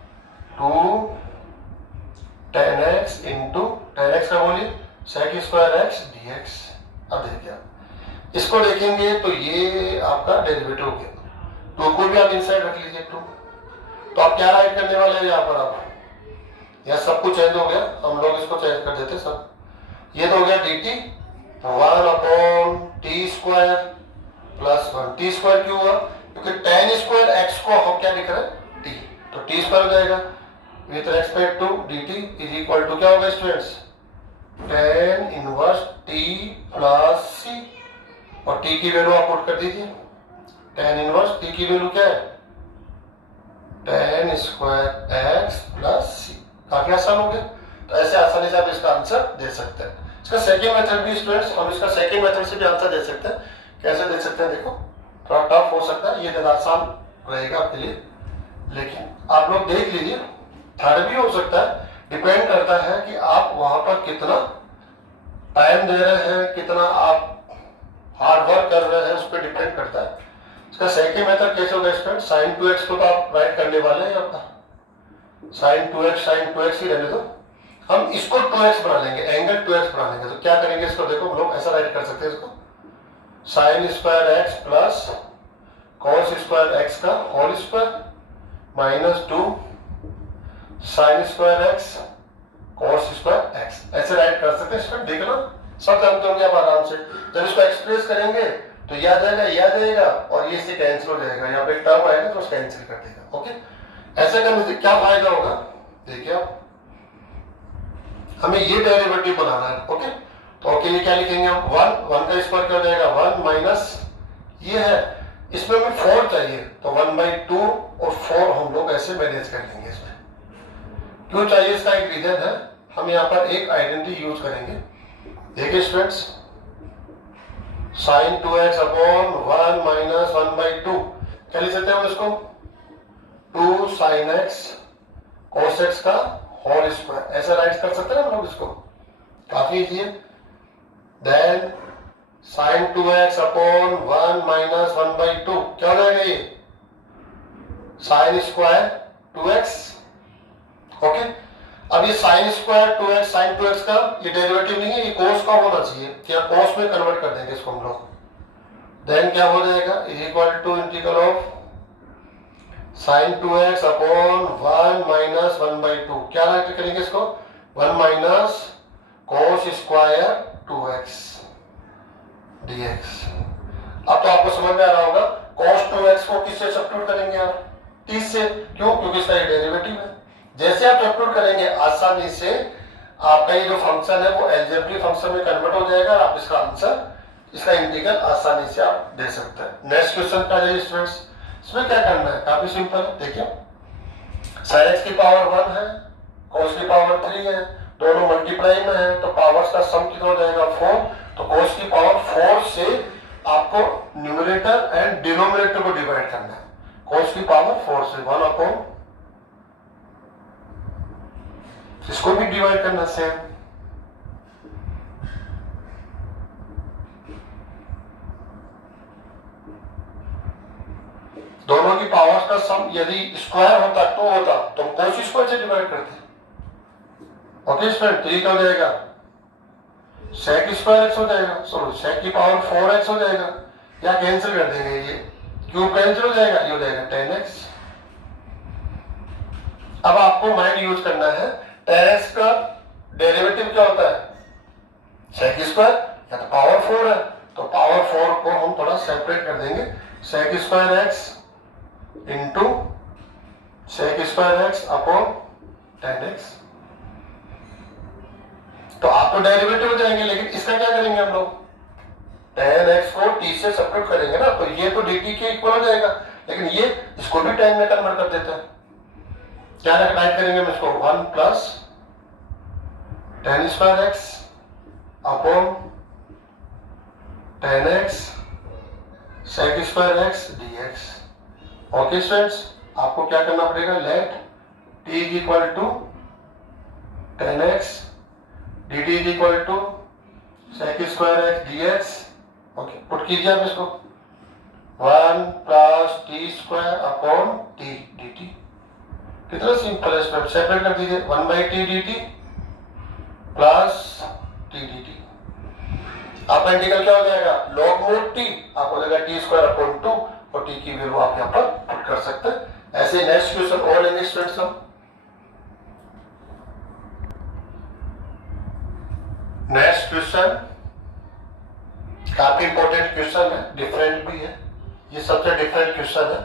2 tan x into tan x का बोलिए sec स्क्वायर x dx। अब देखिए आप इसको देखेंगे तो ये आपका डेरिवेटिव हो गया, तो को भी आप इनसाइड रख लीजिए 2। तो आप क्या राइट करने वाले हैं यहाँ पर? आप यहाँ सब कुछ चेंज हो गया, हम लोग इसको चेंज कर देते सब। ये तो हो गया dt 1 upon t square plus 1। t square क्यों हुआ? क्योंकि tan स्क्वायर x को हम क्या लिख रहे हैं? t, तो t स्क्वायर हो जाएगा with respect to dt is equal to क्या होगा students? tan inverse t plus c, और t की वैल्यू आप पुट कर दीजिए। tan इनवर्स t की वैल्यू क्या है? tan square x plus c। काफी आसान हो गया। तो ऐसे आसानी से आप इसका आंसर दे सकते हैं। इसका सेकेंड मेथड भी स्टूडेंट्स, हम इसका सेकेंड मेथड से भी आंसर दे सकते हैं। कैसे दे सकते हैं? देखो थोड़ा टफ हो सकता है, ये ज्यादा आसान रहेगा आपके लिए, लेकिन आप लोग देख लीजिए। थर्ड भी हो सकता है, डिपेंड करता है कि आप वहां पर कितना टाइम दे रहे हैं, कितना आप हार्ड वर्क कर रहे हैं, उस पर डिपेंड करता है। इसका सेकेंड मेथड कैसे होगा स्टूडेंट? sin 2x को तो आप राइट करने वाले हैं आपका sin 2x ही रहने दो, हम इसको 2x बना लेंगे, एंगल 2x बना लेंगे। तो क्या करेंगे इसको? देखो हम लोग ऐसा राइट कर सकते हैं इसको, sin square x plus cos square x का whole square minus 2 sin square x cos square x, ऐसे राइट कर सकते हैं स्टूडेंट। देख लो सब जानते होंगे आप आराम से। जब इसको एक्सप्रेस करेंगे तो याद आएगा और ये से कैंसिल हो जाएगा, यहाँ पे टर्म आएगा तो उसको कैंसिल कर देगा। ओके, ऐसे करने से क्या फायदा होगा? देखिए आप, हमें ये डेरिवेटिव बनाना है। ओके, तो ओके लिए क्या लिखेंगे हम? 1 का स्क्वायर कर जाएगा 1 माइनस ये है इसमें हमें 4 चाहिए, तो 1/2 और 4 हम लोग ऐसे मैनेज कर लेंगे। इसमें क्यों चाहिए, इसका एक रीजन है। हम यहाँ पर एक आइडेंटिटी यूज करेंगे। देखिए students, sin 2x upon 1 minus 1/2 क्या लिख सकते हैं हम इसको, 2 sin x cos x का होल स्क्वायर, ऐसे राइट कर सकते हैं हम लोग इसको, काफी इजी है। Then sin 2x upon 1 minus 1/2 क्या हो जाएगा, ये sin स्क्वायर 2x। ओके, अब ये sin square 2x sin 2x का ये डेरिवेटिव नहीं है, ये cos का होना चाहिए, क्या cos में कन्वर्ट कर देंगे इसको हम लोग। देन क्या हो जाएगा, is equal to integral of sin 2x upon 1 minus 1/2 क्या राइट करेंगे इसको, 1 minus cos square 2x dx। अब तो आपको समझ में आ रहा होगा, cos 2x को किससे सब्स्टिट्यूट करेंगे आप, 30 से, क्यों, क्योंकि इसका ये डेरिवेटिव है। जैसे आप सब्स्टिट्यूट करेंगे आसानी से आपका ये जो फंक्शन है वो अलजेब्रिक फंक्शन में कन्वर्ट हो जाएगा और आप इसका आंसर, इसका इंटीग्रल आसानी से आप दे सकते हैं। नेक्स्ट क्वेश्चन का जाइए स्टूडेंट्स, इसमें क्या करना है, काफी सिंपल है। देखिए sin x की पावर 1 है, cos की पावर 3 है, दोनों मल्टीप्लाई में है, तो पावर्स का सम कितना हो जाएगा 4, तो cos की पावर 4 से आपको न्यूमरेटर एंड डिनोमिनेटर को डिवाइड करना है। cos की पावर 4 से 1 अपॉन, इसको भी डिवाइड करना सेम, दोनों की पावर्स का सम यदि स्क्वायर होता तो होता तो हम cos स्क्वायर से डिवाइड करते। ओके स्टूडेंट, तो ये क्या हो जाएगा, sec स्क्वायर x हो जाएगा, सॉरी sec की पावर 4x हो जाएगा, या कैंसिल कर देंगे, ये क्यूब कैंसिल हो जाएगा, ये हो जाएगा 10x। अब आपको माइंड यूज करना है, 10x का डेरिवेटिव क्या होता है, sec स्क्वायर, या तो पावर 4 है, तो पावर 4 को हम थोड़ा सेपरेट कर देंगे, sec square x into sec square x upon 10x। तो आप तो डेरिवेटिव हो जाएंगे, लेकिन इसका क्या करेंगे हम लोग, 10x को t से सब्स्टिट्यूट करेंगे ना, तो ये तो dt के इक्वल हो जाएगा, लेकिन ये इसको भी 10 में कन्वर्ट कर देते हैं। क्या राइट करेंगे हम इसको, 1 plus 10 square x upon 10x sec square x dx। Okay students, आपको क्या करना पड़ेगा, let t is equal to 10x dt is equal to sec square x dx। Okay, put कीजिए आप इसको, 1 plus t square upon t dt। कितना simple है step, separate कर दीजिए, 1/t dt plus t dt। आपका इंटीग्रल क्या हो जाएगा, log mod t, आपको हो जाएगा t स्क्वायर अपॉन 2, और t की वैल्यू आप यहाँ पर पुट कर सकते हैं। ऐसे नेक्स्ट क्वेश्चन और लेंगे स्टूडेंट्स हम। नेक्स्ट क्वेश्चन काफी इंपॉर्टेंट क्वेश्चन है, डिफरेंट भी है, ये सबसे डिफरेंट क्वेश्चन है,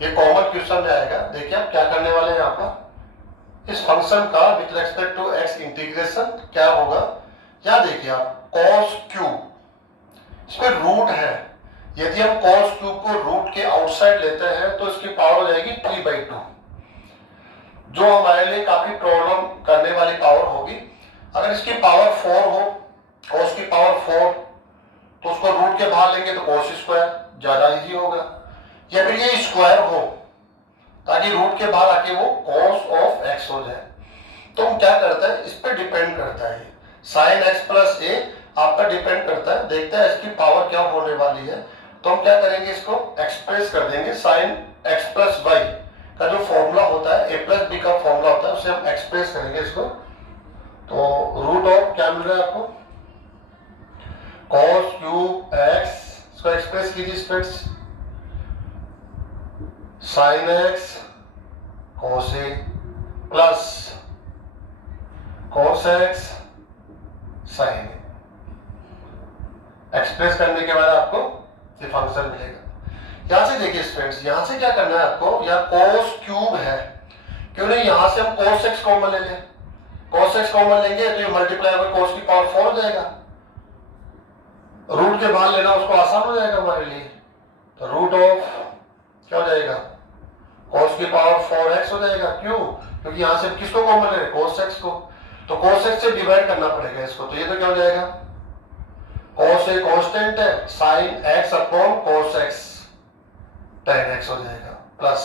ये कॉमन क्वेश्चन में आएगा। देखिए आप क्या करने वाले हैं, यहाँ पर इस फंक्शन का with respect to x integration क्या होगा, या देखिए आप cos क्यूब, इसमें रूट है, यदि हम cos क्यूब को रूट के आउटसाइड लेते हैं तो इसकी पावर हो जाएगी 3/2, जो हमारे लिए काफी प्रॉब्लम करने वाली पावर होगी। अगर इसकी पावर 4 हो, cos की पावर 4, तो उसको रूट के बाहर लेंगे तो cos स्क्वायर ज्यादा इजी होगा, या फिर ये स्क्वायर हो ताकि रूट के बाहर आके वो cos ऑफ x हो जाए। तो हम क्या करते हैं, इस पे डिपेंड करता है, sin x प्लस a आपका डिपेंड करता है, देखते हैं इसकी पावर क्या होने वाली है। तो हम क्या करेंगे, इसको एक्सप्रेस कर देंगे, sin x प्लस y का जो फॉर्मूला होता है, a प्लस b का फॉर्मूला होता है, उसे हम एक्सप्रेस करेंगे इसको। तो रूट ऑफ क्या मिल रहा है आपको, cos क्यूब x, इसको एक्सप्रेस कीजिए students, sin x cos a plus cos x sin a। Express करने के बाद आपको ये फंक्शन मिलेगा। यहां से देखिए स्टूडेंट्स, यहां से क्या करना है आपको, यहाँ cos क्यूब है, क्यों नहीं यहां से हम cos x कॉमन ले लें, cos x कॉमन लेंगे तो ये मल्टीप्लाई होकर cos की पावर 4 हो जाएगा, रूट के बाहर लेना उसको आसान हो जाएगा हमारे लिए। तो रूट ऑफ क्या हो जाएगा, cos की पावर 4x हो जाएगा। क्यों? क्योंकि यहां से किसको कॉमन ले, cos x को, तो cos x से डिवाइड करना पड़ेगा इसको। तो ये तो क्या हो जाएगा, cos a कांस्टेंट है, sin x upon cos x tan x हो जाएगा, प्लस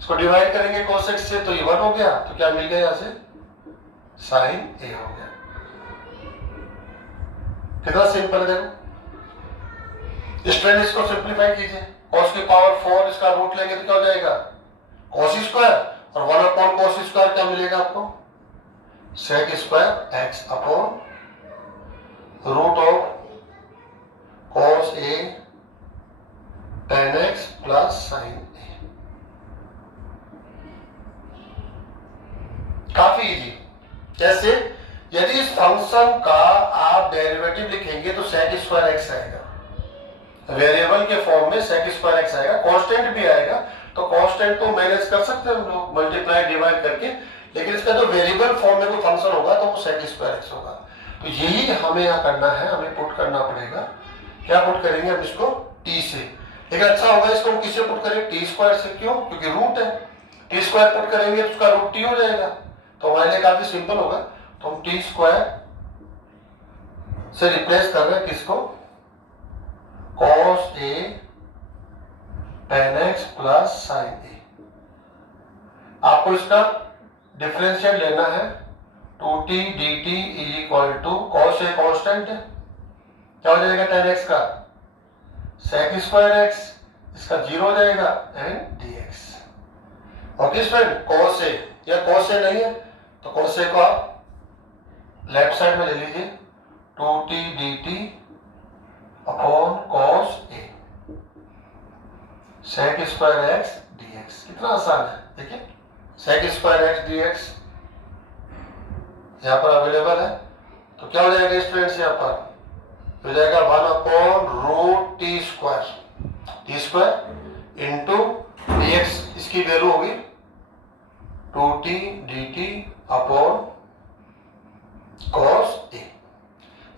इसको डिवाइड करेंगे cos x से, तो ये 1 हो गया। तो क्या मिल गया यहां से, sin a हो गया। कितना सिंपल है, देखो स्ट्रेन इसको सिंप्लीफाई कीजिए, cos की पावर 4 इसका रूट लेंगे तो क्या हो जाएगा, cos स्क्वायर, और 1 अपॉन cos स्क्वायर क्या मिलेगा आपको, sec square x upon root of cos a tan x plus sin a। काफी इजी। कैसे, यदि इस फंक्शन का आप डेरिवेटिव लिखेंगे तो sec स्क्वायर x आएगा, वेरिएबल के फॉर्म में sec स्क्वायर x आएगा, कांस्टेंट भी आएगा। तो कांस्टेंट तो मैनेज कर सकते हैं हम लोग मल्टीप्लाई डिवाइड करके, लेकिन इसका जो वेरिएबल फॉर्म में कोई फंक्शन होगा तो वो sec स्क्वायर x होगा। तो यही हमें यहाँ करना है, हमें पुट करना पड़ेगा। क्या पुट करेंगे हम इसको, t से, लेकिन अच्छा होगा इसको हम किससे पुट करें, टी स्क्वायर से। क्यों, क्योंकि रूट है, टी स्क्वायर पुट करेंगे तो उसका रूट टी हो जाएगा, तो हमारे लिए काफी सिंपल होगा। तो हम टी स्क्वायर से रिप्लेस कर रहे हैं किसको, cos a tan x plus sin a। आपको इसका डिफरेंशियल लेना है, 2t dt is equal to cos a constant है, क्या हो जाएगा tan x का sec स्क्वायर x, इसका 0 हो जाएगा and dx। Okay student, cos a या cos a नहीं है तो cos a को आप लेफ्ट साइड में ले लीजिए, 2t dt upon cos a sec square x dx। कितना आसान है, देखिए sec स्क्वायर x dx यहां पर अवेलेबल है। तो क्या हो जाएगा स्टूडेंट्स, यहां पर हो जाएगा 1 upon root t square into dx, इसकी वैल्यू होगी 2t dt upon cos a।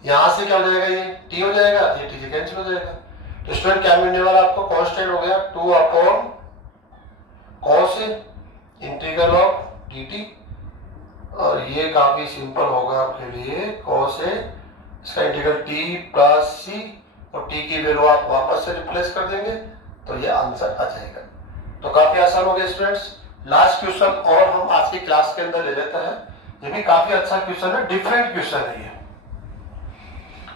यहां से क्या हो जाएगा, ये t हो जाएगा, ये t से कैंसिल हो जाएगा। तो स्टूडेंट क्या मिलने वाला आपको, कांस्टेंट हो गया 2 upon cos a integral of dt, और ये काफी सिंपल होगा आपके लिए, cos a इसका इंटीग्रल t प्लस c, और t की वैल्यू आप वापस से रिप्लेस कर देंगे तो ये आंसर आ जाएगा। तो काफी आसान हो गया स्टूडेंट्स। लास्ट क्वेश्चन और हम आज की क्लास के अंदर ले लेते हैं, ये भी काफी अच्छा क्वेश्चन है, डिफरेंट क्वेश्चन है, ये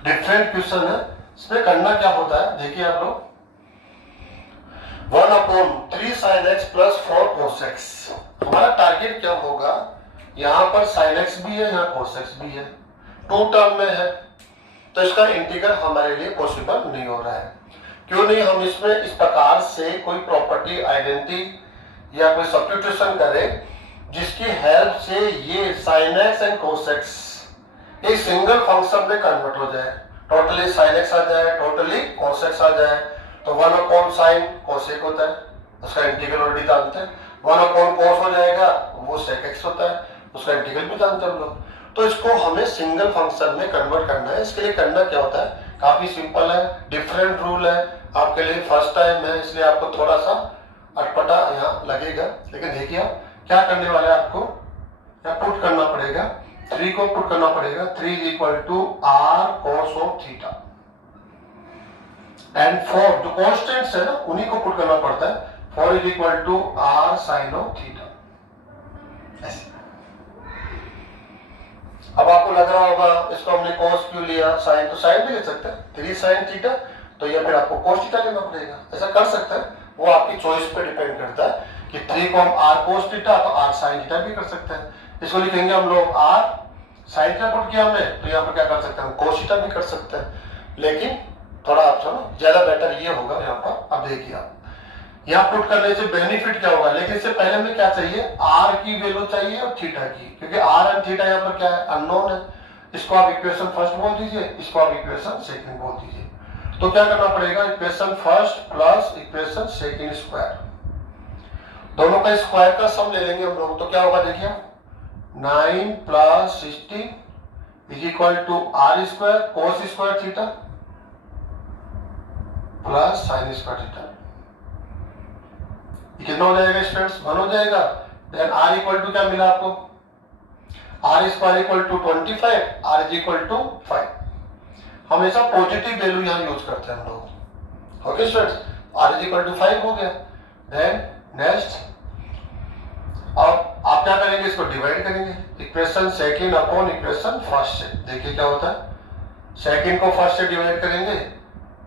डिफरेंट क्वेश्चन है। इसमें करना क्या होता है, देखिए आप लोग, 1 upon 3 sin x plus 4 cos x। हमारा टारगेट क्या होगा, यहां पर sin x भी है, यहाँ cos x भी है, 2 टर्म में है, तो इसका इंटीग्रल हमारे लिए पॉसिबल नहीं हो रहा है। क्यों नहीं, हम इसमें इस प्रकार से कोई प्रॉपर्टी आइडेंटिटी या कोई सब्स्टिट्यूशन करें जिसकी हेल्प से ये sin x and cos x एक सिंगल फंक्शन में कन्वर्ट हो जाए, टोटली sin x आ जाए, टोटली cos x आ जाए। तो 1 अपॉन sin cos x होता है, उसका इंटीग्रल ऑलरेडी जानते हैं, 1 अपॉन cos हो जाएगा वो sec x होता है, उसका इंटीग्रल भी जानते हैं हम लोग। तो इसको हमें सिंगल फंक्शन में कन्वर्ट करना है। इसके लिए करना क्या होता है, काफी सिंपल है, डिफरेंट रूल है, आपके लिए फर्स्ट टाइम है इसलिए आपको थोड़ा सा अटपटा यहाँ लगेगा, लेकिन देखिए आप क्या करने वाले, आपको यहाँ पुट करना पड़ेगा, 3 को पुट करना पड़ेगा, 3 is equal to r cos of theta and 4 जो कांस्टेंट्स है ना उन्हीं को पुट करना पड़ता है, 4 is equal to r sin of theta. ऐसे अब आपको लग रहा होगा इसको हमने cos क्यों लिया, sin तो sin भी ले सकते हैं, 3 sin थीटा, तो या फिर आपको cos थीटा लेना पड़ेगा, ऐसा कर सकते हैं, वो आपकी चॉइस पे डिपेंड करता है कि 3 को हम r cos थीटा तो r sin थीटा भी कर सकते हैं। इसको लिखेंगे हम लोग r sin थीटा पुट किया हमने, तो यहाँ पर क्या कर सकते हैं, हम cos थीटा भी कर सकते हैं, लेकिन थोड़ा आप समझो ज्यादा बेटर ये होगा यहाँ पर। अब देखिए आप यहाँ पुट करने से बेनिफिट क्या होगा, लेकिन इससे पहले हमें क्या चाहिए, r की वैल्यू चाहिए और थीटा की, क्योंकि r एंड थीटा यहाँ पर क्या है, अननोन है। इसको आप इक्वेशन फर्स्ट बोल दीजिए, इसको आप इक्वेशन सेकंड बोल दीजिए। तो क्या करना पड़ेगा, equation first plus equation second square, दोनों का स्क्वायर का सम ले लेंगे हम लोग। तो क्या होगा देखिए, 9 plus 16 is equal to r square cos square theta plus sin square theta. कितना हो जाएगा स्टूडेंट्स? 1 हो जाएगा। देन r इक्वल टू क्या मिला आपको? r square equal to 25, r is equal to 5। हमेशा पॉजिटिव वैल्यू यहाँ यूज करते हैं हम लोग। Okay students, r is equal to 5 हो गया। देन नेक्स्ट, अब आप क्या करेंगे? इसको डिवाइड करेंगे equation second upon equation first से। देखिए क्या होता है, सेकंड को फर्स्ट से डिवाइड करेंगे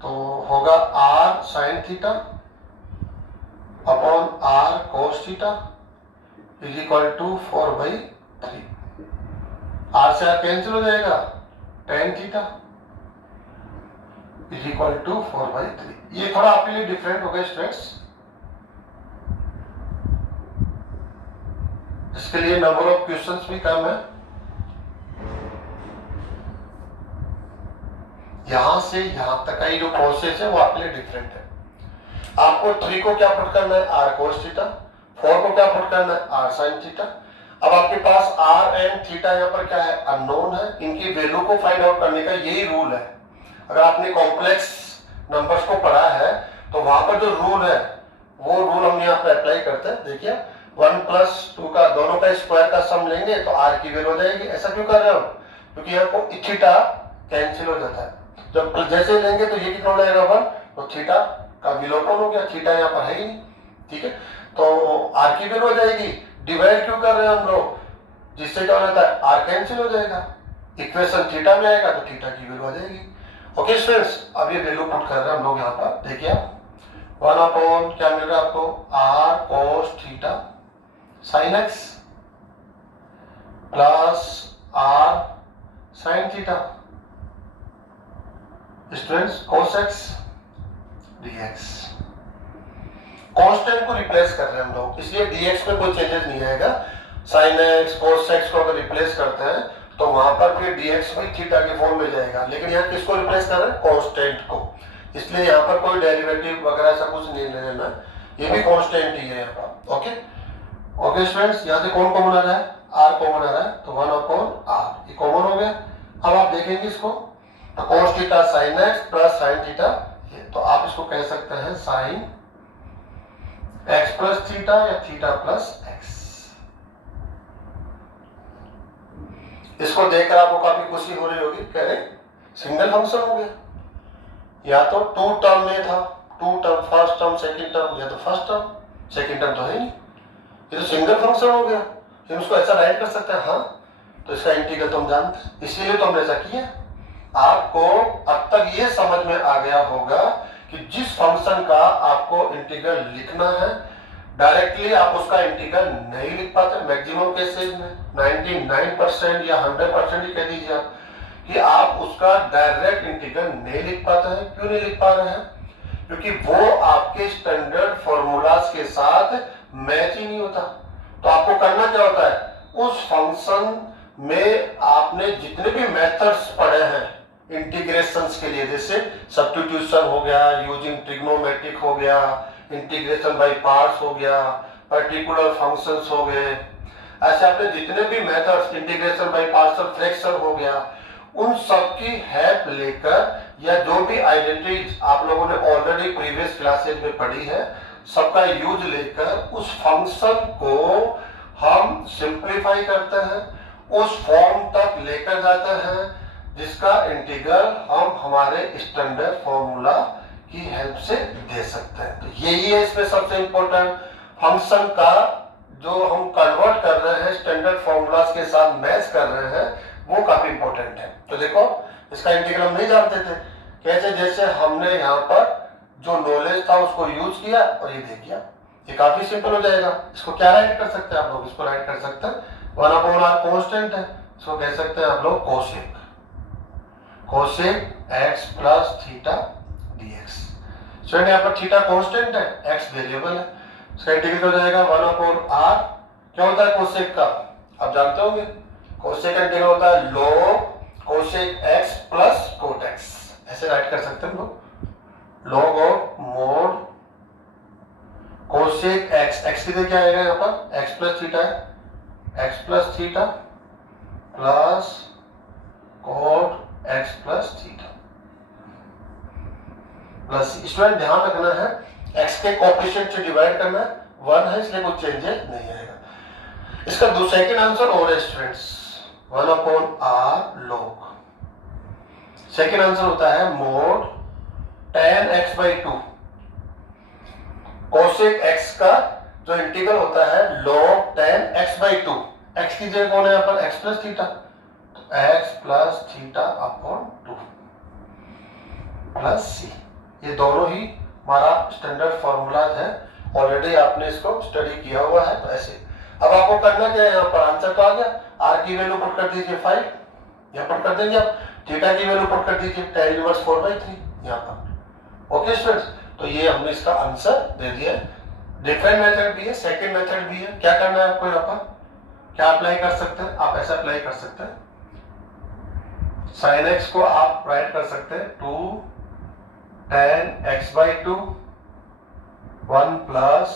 तो होगा r sine theta upon r cos theta is equal to 4/3। r से r कैंसिल हो जाएगा, tan theta is equal to 4/3। ये थोड़ा आपके लिए डिफरेंट होगा स्टूडेंट्स, इसके लिए नंबर ऑफ क्वेश्चंस भी कम है। यहां से यहां तक का ये जो प्रोसेस है वो आपके लिए डिफरेंट है। आपको 3 को क्या पुट करना है? r cos theta. 4 को क्या पुट करना है? r sin theta. अब आपके पास r एंड थीटा यहाँ पर क्या है? अननोन है। इनकी वैल्यू को फाइंड आउट करने का यही रूल है। अगर आपने कॉम्प्लेक्स नंबर्स को पढ़ा है तो वहां पर जो रूल है वो रूल हम यहाँ पे अप्लाई करते हैं। देखिए 1 + 2 का दोनों का स्क्वायर का सम लेंगे तो r की वैल्यू हो जाएगी। ऐसा क्यों कर रहे हो? क्योंकि यहाँ को थीटा कैंसिल हो जाता है। जब जैसे लेंगे तो ये कितना हो जाएगा 1, तो थीटा का विलोपन हो गया, थीटा यहाँ पर है ही नहीं। ठीक है, तो r की वैल्यू हो जाएगी। डिवाइड क्यों कर रहे हैं हम लोग? जिससे क्या हो जाता है? r कैंसिल हो जाएगा, इक्वेशन थीटा में आएगा तो थीटा की वैल्यू आ जाएगी। ओके स्टूडेंट्स, अब ये वैल्यू पुट कर रहे हैं हम लोग यहाँ पर। देखिए 1 अपॉन क्या मिल रहा है आपको? r cos theta sin x plus r sin theta students cos x dx। Constant को रिप्लेस कर रहे हैं हम लोग, इसलिए dx में कोई चेंजेस नहीं आएगा। sin x cos x को अगर रिप्लेस करते हैं तो वहां पर फिर dx भी थीटा के फॉर्म में जाएगा, लेकिन यहाँ किसको रिप्लेस कर रहे हैं? कांस्टेंट को। इसलिए यहाँ पर कोई डेरिवेटिव वगैरह ऐसा कुछ नहीं लेना, ये भी कांस्टेंट ही है यहाँ पर। ओके ओके स्टूडेंट्स, यहाँ से कौन कॉमन आ रहा है? r कॉमन आ रहा है, तो 1 अपॉन r ये कॉमन हो गया। अब आप देखेंगे इसको तो cos theta sin x plus sin theta, तो आप इसको कह सकते हैं sin x प्लस थीटा या थीटा प्लस x। इसको देखकर आपको काफी खुशी हो रही होगी, कह रहे सिंगल फंक्शन हो गया। या तो 2 टर्म में था, 2 term first term second term, या तो फर्स्ट टर्म सेकंड टर्म तो है नहीं, ये तो सिंगल फंक्शन हो गया। हम इसको ऐसा राइट कर सकते हैं, हाँ, तो इसका इंटीग्रल तो हम जानते हैं, इसीलिए तो हमने ऐसा किया। आपको अब तक ये समझ में आ गया होगा कि जिस फंक्शन का आपको इंटीग्रल लिखना है डायरेक्टली आप उसका इंटीग्रल नहीं लिख पाते। मैक्सिमम केसेस में 99% या 100% ही कह दीजिए आप कि आप उसका डायरेक्ट इंटीग्रल नहीं लिख पाते हैं। क्यों नहीं लिख पा रहे हैं? क्योंकि वो आपके स्टैंडर्ड फॉर्मूलाज के साथ मैच ही नहीं होता। तो आपको करना क्या होता है? उस फंक्शन में आपने जितने भी मेथड्स पढ़े हैं इंटीग्रेशंस के लिए, जैसे सब्स्टिट्यूशन हो गया, यूजिंग ट्रिग्नोमेट्रिक हो गया, इंटीग्रेशन बाय पार्ट्स हो गया, पर्टिकुलर फंक्शंस हो गए, ऐसे आपने जितने भी methods, integration by partial fraction हो गया, उन सब की हेल्प लेकर या जो भी आइडेंटिटीज आप लोगों ने ऑलरेडी प्रीवियस क्लासेज में पढ़ी है, सबका यूज लेकर उस फंक्शन को हम सिंप्लीफाई करते हैं, उस फॉर्म तक लेकर जाते हैं जिसका इंटीग्रल हम हमारे स्टैंडर्ड फॉर्मूला की हेल्प से दे सकते हैं। तो यही है इसमें सबसे इंपॉर्टेंट, फंक्शन का जो हम कन्वर्ट कर रहे हैं स्टैंडर्ड फॉर्मूलाज के साथ मैच कर रहे हैं, वो काफी इंपॉर्टेंट है। तो देखो इसका इंटीग्रल हम नहीं जानते थे, कैसे? जैसे हमने यहाँ पर जो नॉलेज था उसको यूज किया और ये देख लिया, ये काफी सिंपल हो जाएगा। इसको क्या राइट कर सकते हैं आप लोग? इसको राइट कर सकते हैं 1 अपॉन r कांस्टेंट है, इसको कह सकते हैं आप लोग cosec x plus theta dx। Student यहाँ पर थीटा कांस्टेंट है, x वेरिएबल है, इसका इंटीग्रल हो जाएगा 1 अपॉन r। क्या होता है कोसेक का? आप जानते होंगे, कोसेक का इंटीग्रल होता है log cosec x plus coat x। ऐसे राइट कर सकते हैं हम लोग, log of mode cosec x, x की जगह क्या आएगा यहाँ पर? x प्लस थीटा है, x plus theta plus coat x plus theta plus. Student ध्यान रखना है x के कोएफिशिएंट से डिवाइड करना है, 1 है, इसलिए कोई चेंजेस नहीं आएगा। इसका सेकंड आंसर और है students 1/r log। Second answer होता है mod tan x/2। Cosec x का जो इंटीग्रल होता है log tan x/2। x की जगह कौन है यहाँ पर? x प्लस थीटा, तो x plus theta upon 2 plus c। ये दोनों ही हमारा स्टैंडर्ड फॉर्मूला है, ऑलरेडी आपने इसको स्टडी किया हुआ है। तो ऐसे अब आपको करना क्या है, यहाँ पर आंसर तो आ गया, r की वैल्यू पुट कर दीजिए 5, यहाँ पर कर देंगे आप, थीटा की वैल्यू पुट कर दीजिए tan इनवर्स 4/3 यहाँ पर। ओके स्टूडेंट्स, तो ये हमने इसका आंसर दे दिया है। डिफरेंट मेथड भी है, सेकंड मेथड भी है। क्या करना है आपको यहाँ पर, क्या अप्लाई कर सकते हैं आप? ऐसा अप्लाई कर सकते हैं, sin x को आप राइट कर सकते हैं 2 tan x/2 1 plus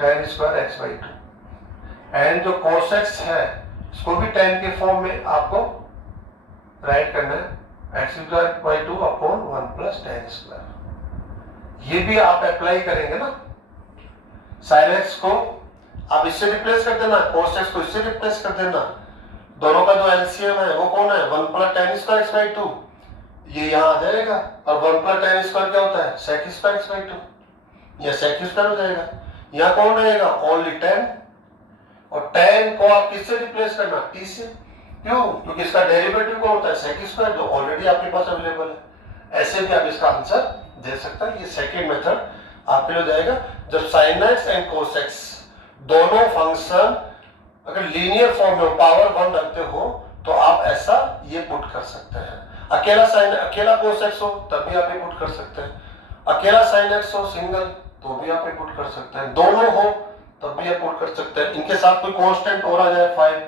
tan square x/2, and जो cos x है इसको भी tan के फॉर्म में आपको राइट करना है x/2 upon 1 plus tan square. ये भी आप अप्लाई करेंगे ना, sin x को आप इससे रिप्लेस कर देना, cos x को इससे रिप्लेस कर देना, दोनों का जो एलसीएम है वो कौन है? 1 प्लस tan स्क्वायर x/2, ये यहाँ आ जाएगा, और 1 प्लस tan स्क्वायर क्या होता है? sec स्क्वायर x/2, या sec स्क्वायर हो जाएगा। यहाँ कौन रहेगा? ओनली tan, और tan को आप किससे रिप्लेस करना? t से। क्यों? क्योंकि इसका डेरिवेटिव कौन होता है? sec स्क्वायर, जो ऑलरेडी आपके पास अवेलेबल है। ऐसे भी आप इसका आंसर दे सकते हैं। ये सेकेंड मेथड आपके लिए जाएगा। जब sin x and cos x दोनों फंक्शन अगर लीनियर फॉर्म में पावर 1 रखते हो तो आप ऐसा ये पुट कर सकते हैं। अकेला cos x हो तब भी आप ये पुट कर सकते हैं, अकेला sin x हो सिंगल तो भी आप ये पुट कर सकते हैं, दोनों हो तब भी आप पुट कर सकते हैं, इनके साथ कोई कांस्टेंट और आ जाए 5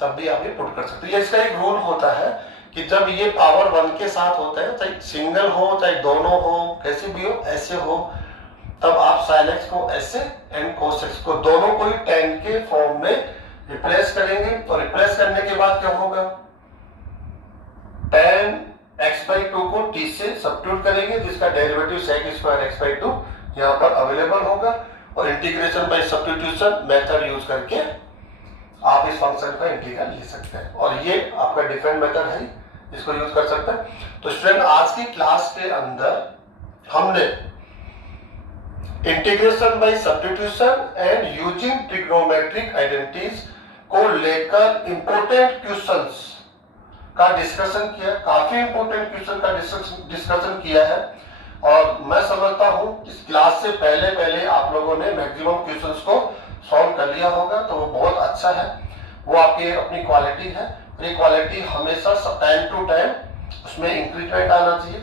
तब भी आप ये पुट कर सकते हैं। ये इसका एक रूल होता है कि जब ये पावर 1 के साथ होते हैं, चाहे सिंगल हो चाहे दोनों हो, कैसे भी हो, ऐसे हो, तब आप sin x को ऐसे एंड cos x को दोनों को ही tan के फॉर्म में रिप्लेस करेंगे। तो रिप्लेस करने के बाद क्या होगा? tan x/2 को t से सब्स्टिट्यूट करेंगे, जिसका डेरिवेटिव sec स्क्वायर x/2 यहाँ पर अवेलेबल होगा, और integration by substitution method use करके आप इस फंक्शन का इंटीग्रल ले सकते हैं, और ये आपका डिफरेंट मेथड है, इसको यूज कर सकते हैं। तो स्टूडेंट आज की क्लास के अंदर हमने integration by substitution and using trigonometric identities को लेकर इंपॉर्टेंट क्वेश्चंस का डिस्कशन किया। काफी इंपॉर्टेंट क्वेश्चन का डिस्कशन किया है, और मैं समझता हूं इस क्लास से पहले आप लोगों ने मैक्सिमम क्वेश्चंस को सॉल्व कर लिया होगा, तो वो बहुत अच्छा है। वो आपकी अपनी क्वालिटी है, ये क्वालिटी हमेशा टाइम टू टाइम उसमें इंक्रीमेंट आना चाहिए।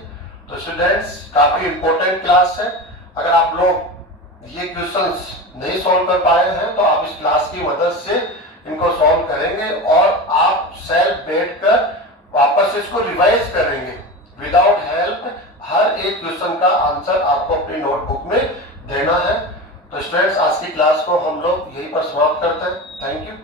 तो स्टूडेंट्स काफी इंपॉर्टेंट क्लास है। अगर आप लोग ये क्वेश्चंस नहीं सॉल्व कर पाए हैं तो आप इस क्लास की मदद से इनको सॉल्व करेंगे, और आप सेल्फ बैठकर वापस इसको रिवाइज करेंगे विदाउट हेल्प। हर एक क्वेश्चन का आंसर आपको अपनी नोटबुक में देना है। तो स्टूडेंट्स आज की क्लास को हम लोग यहीं पर समाप्त करते हैं। Thank you.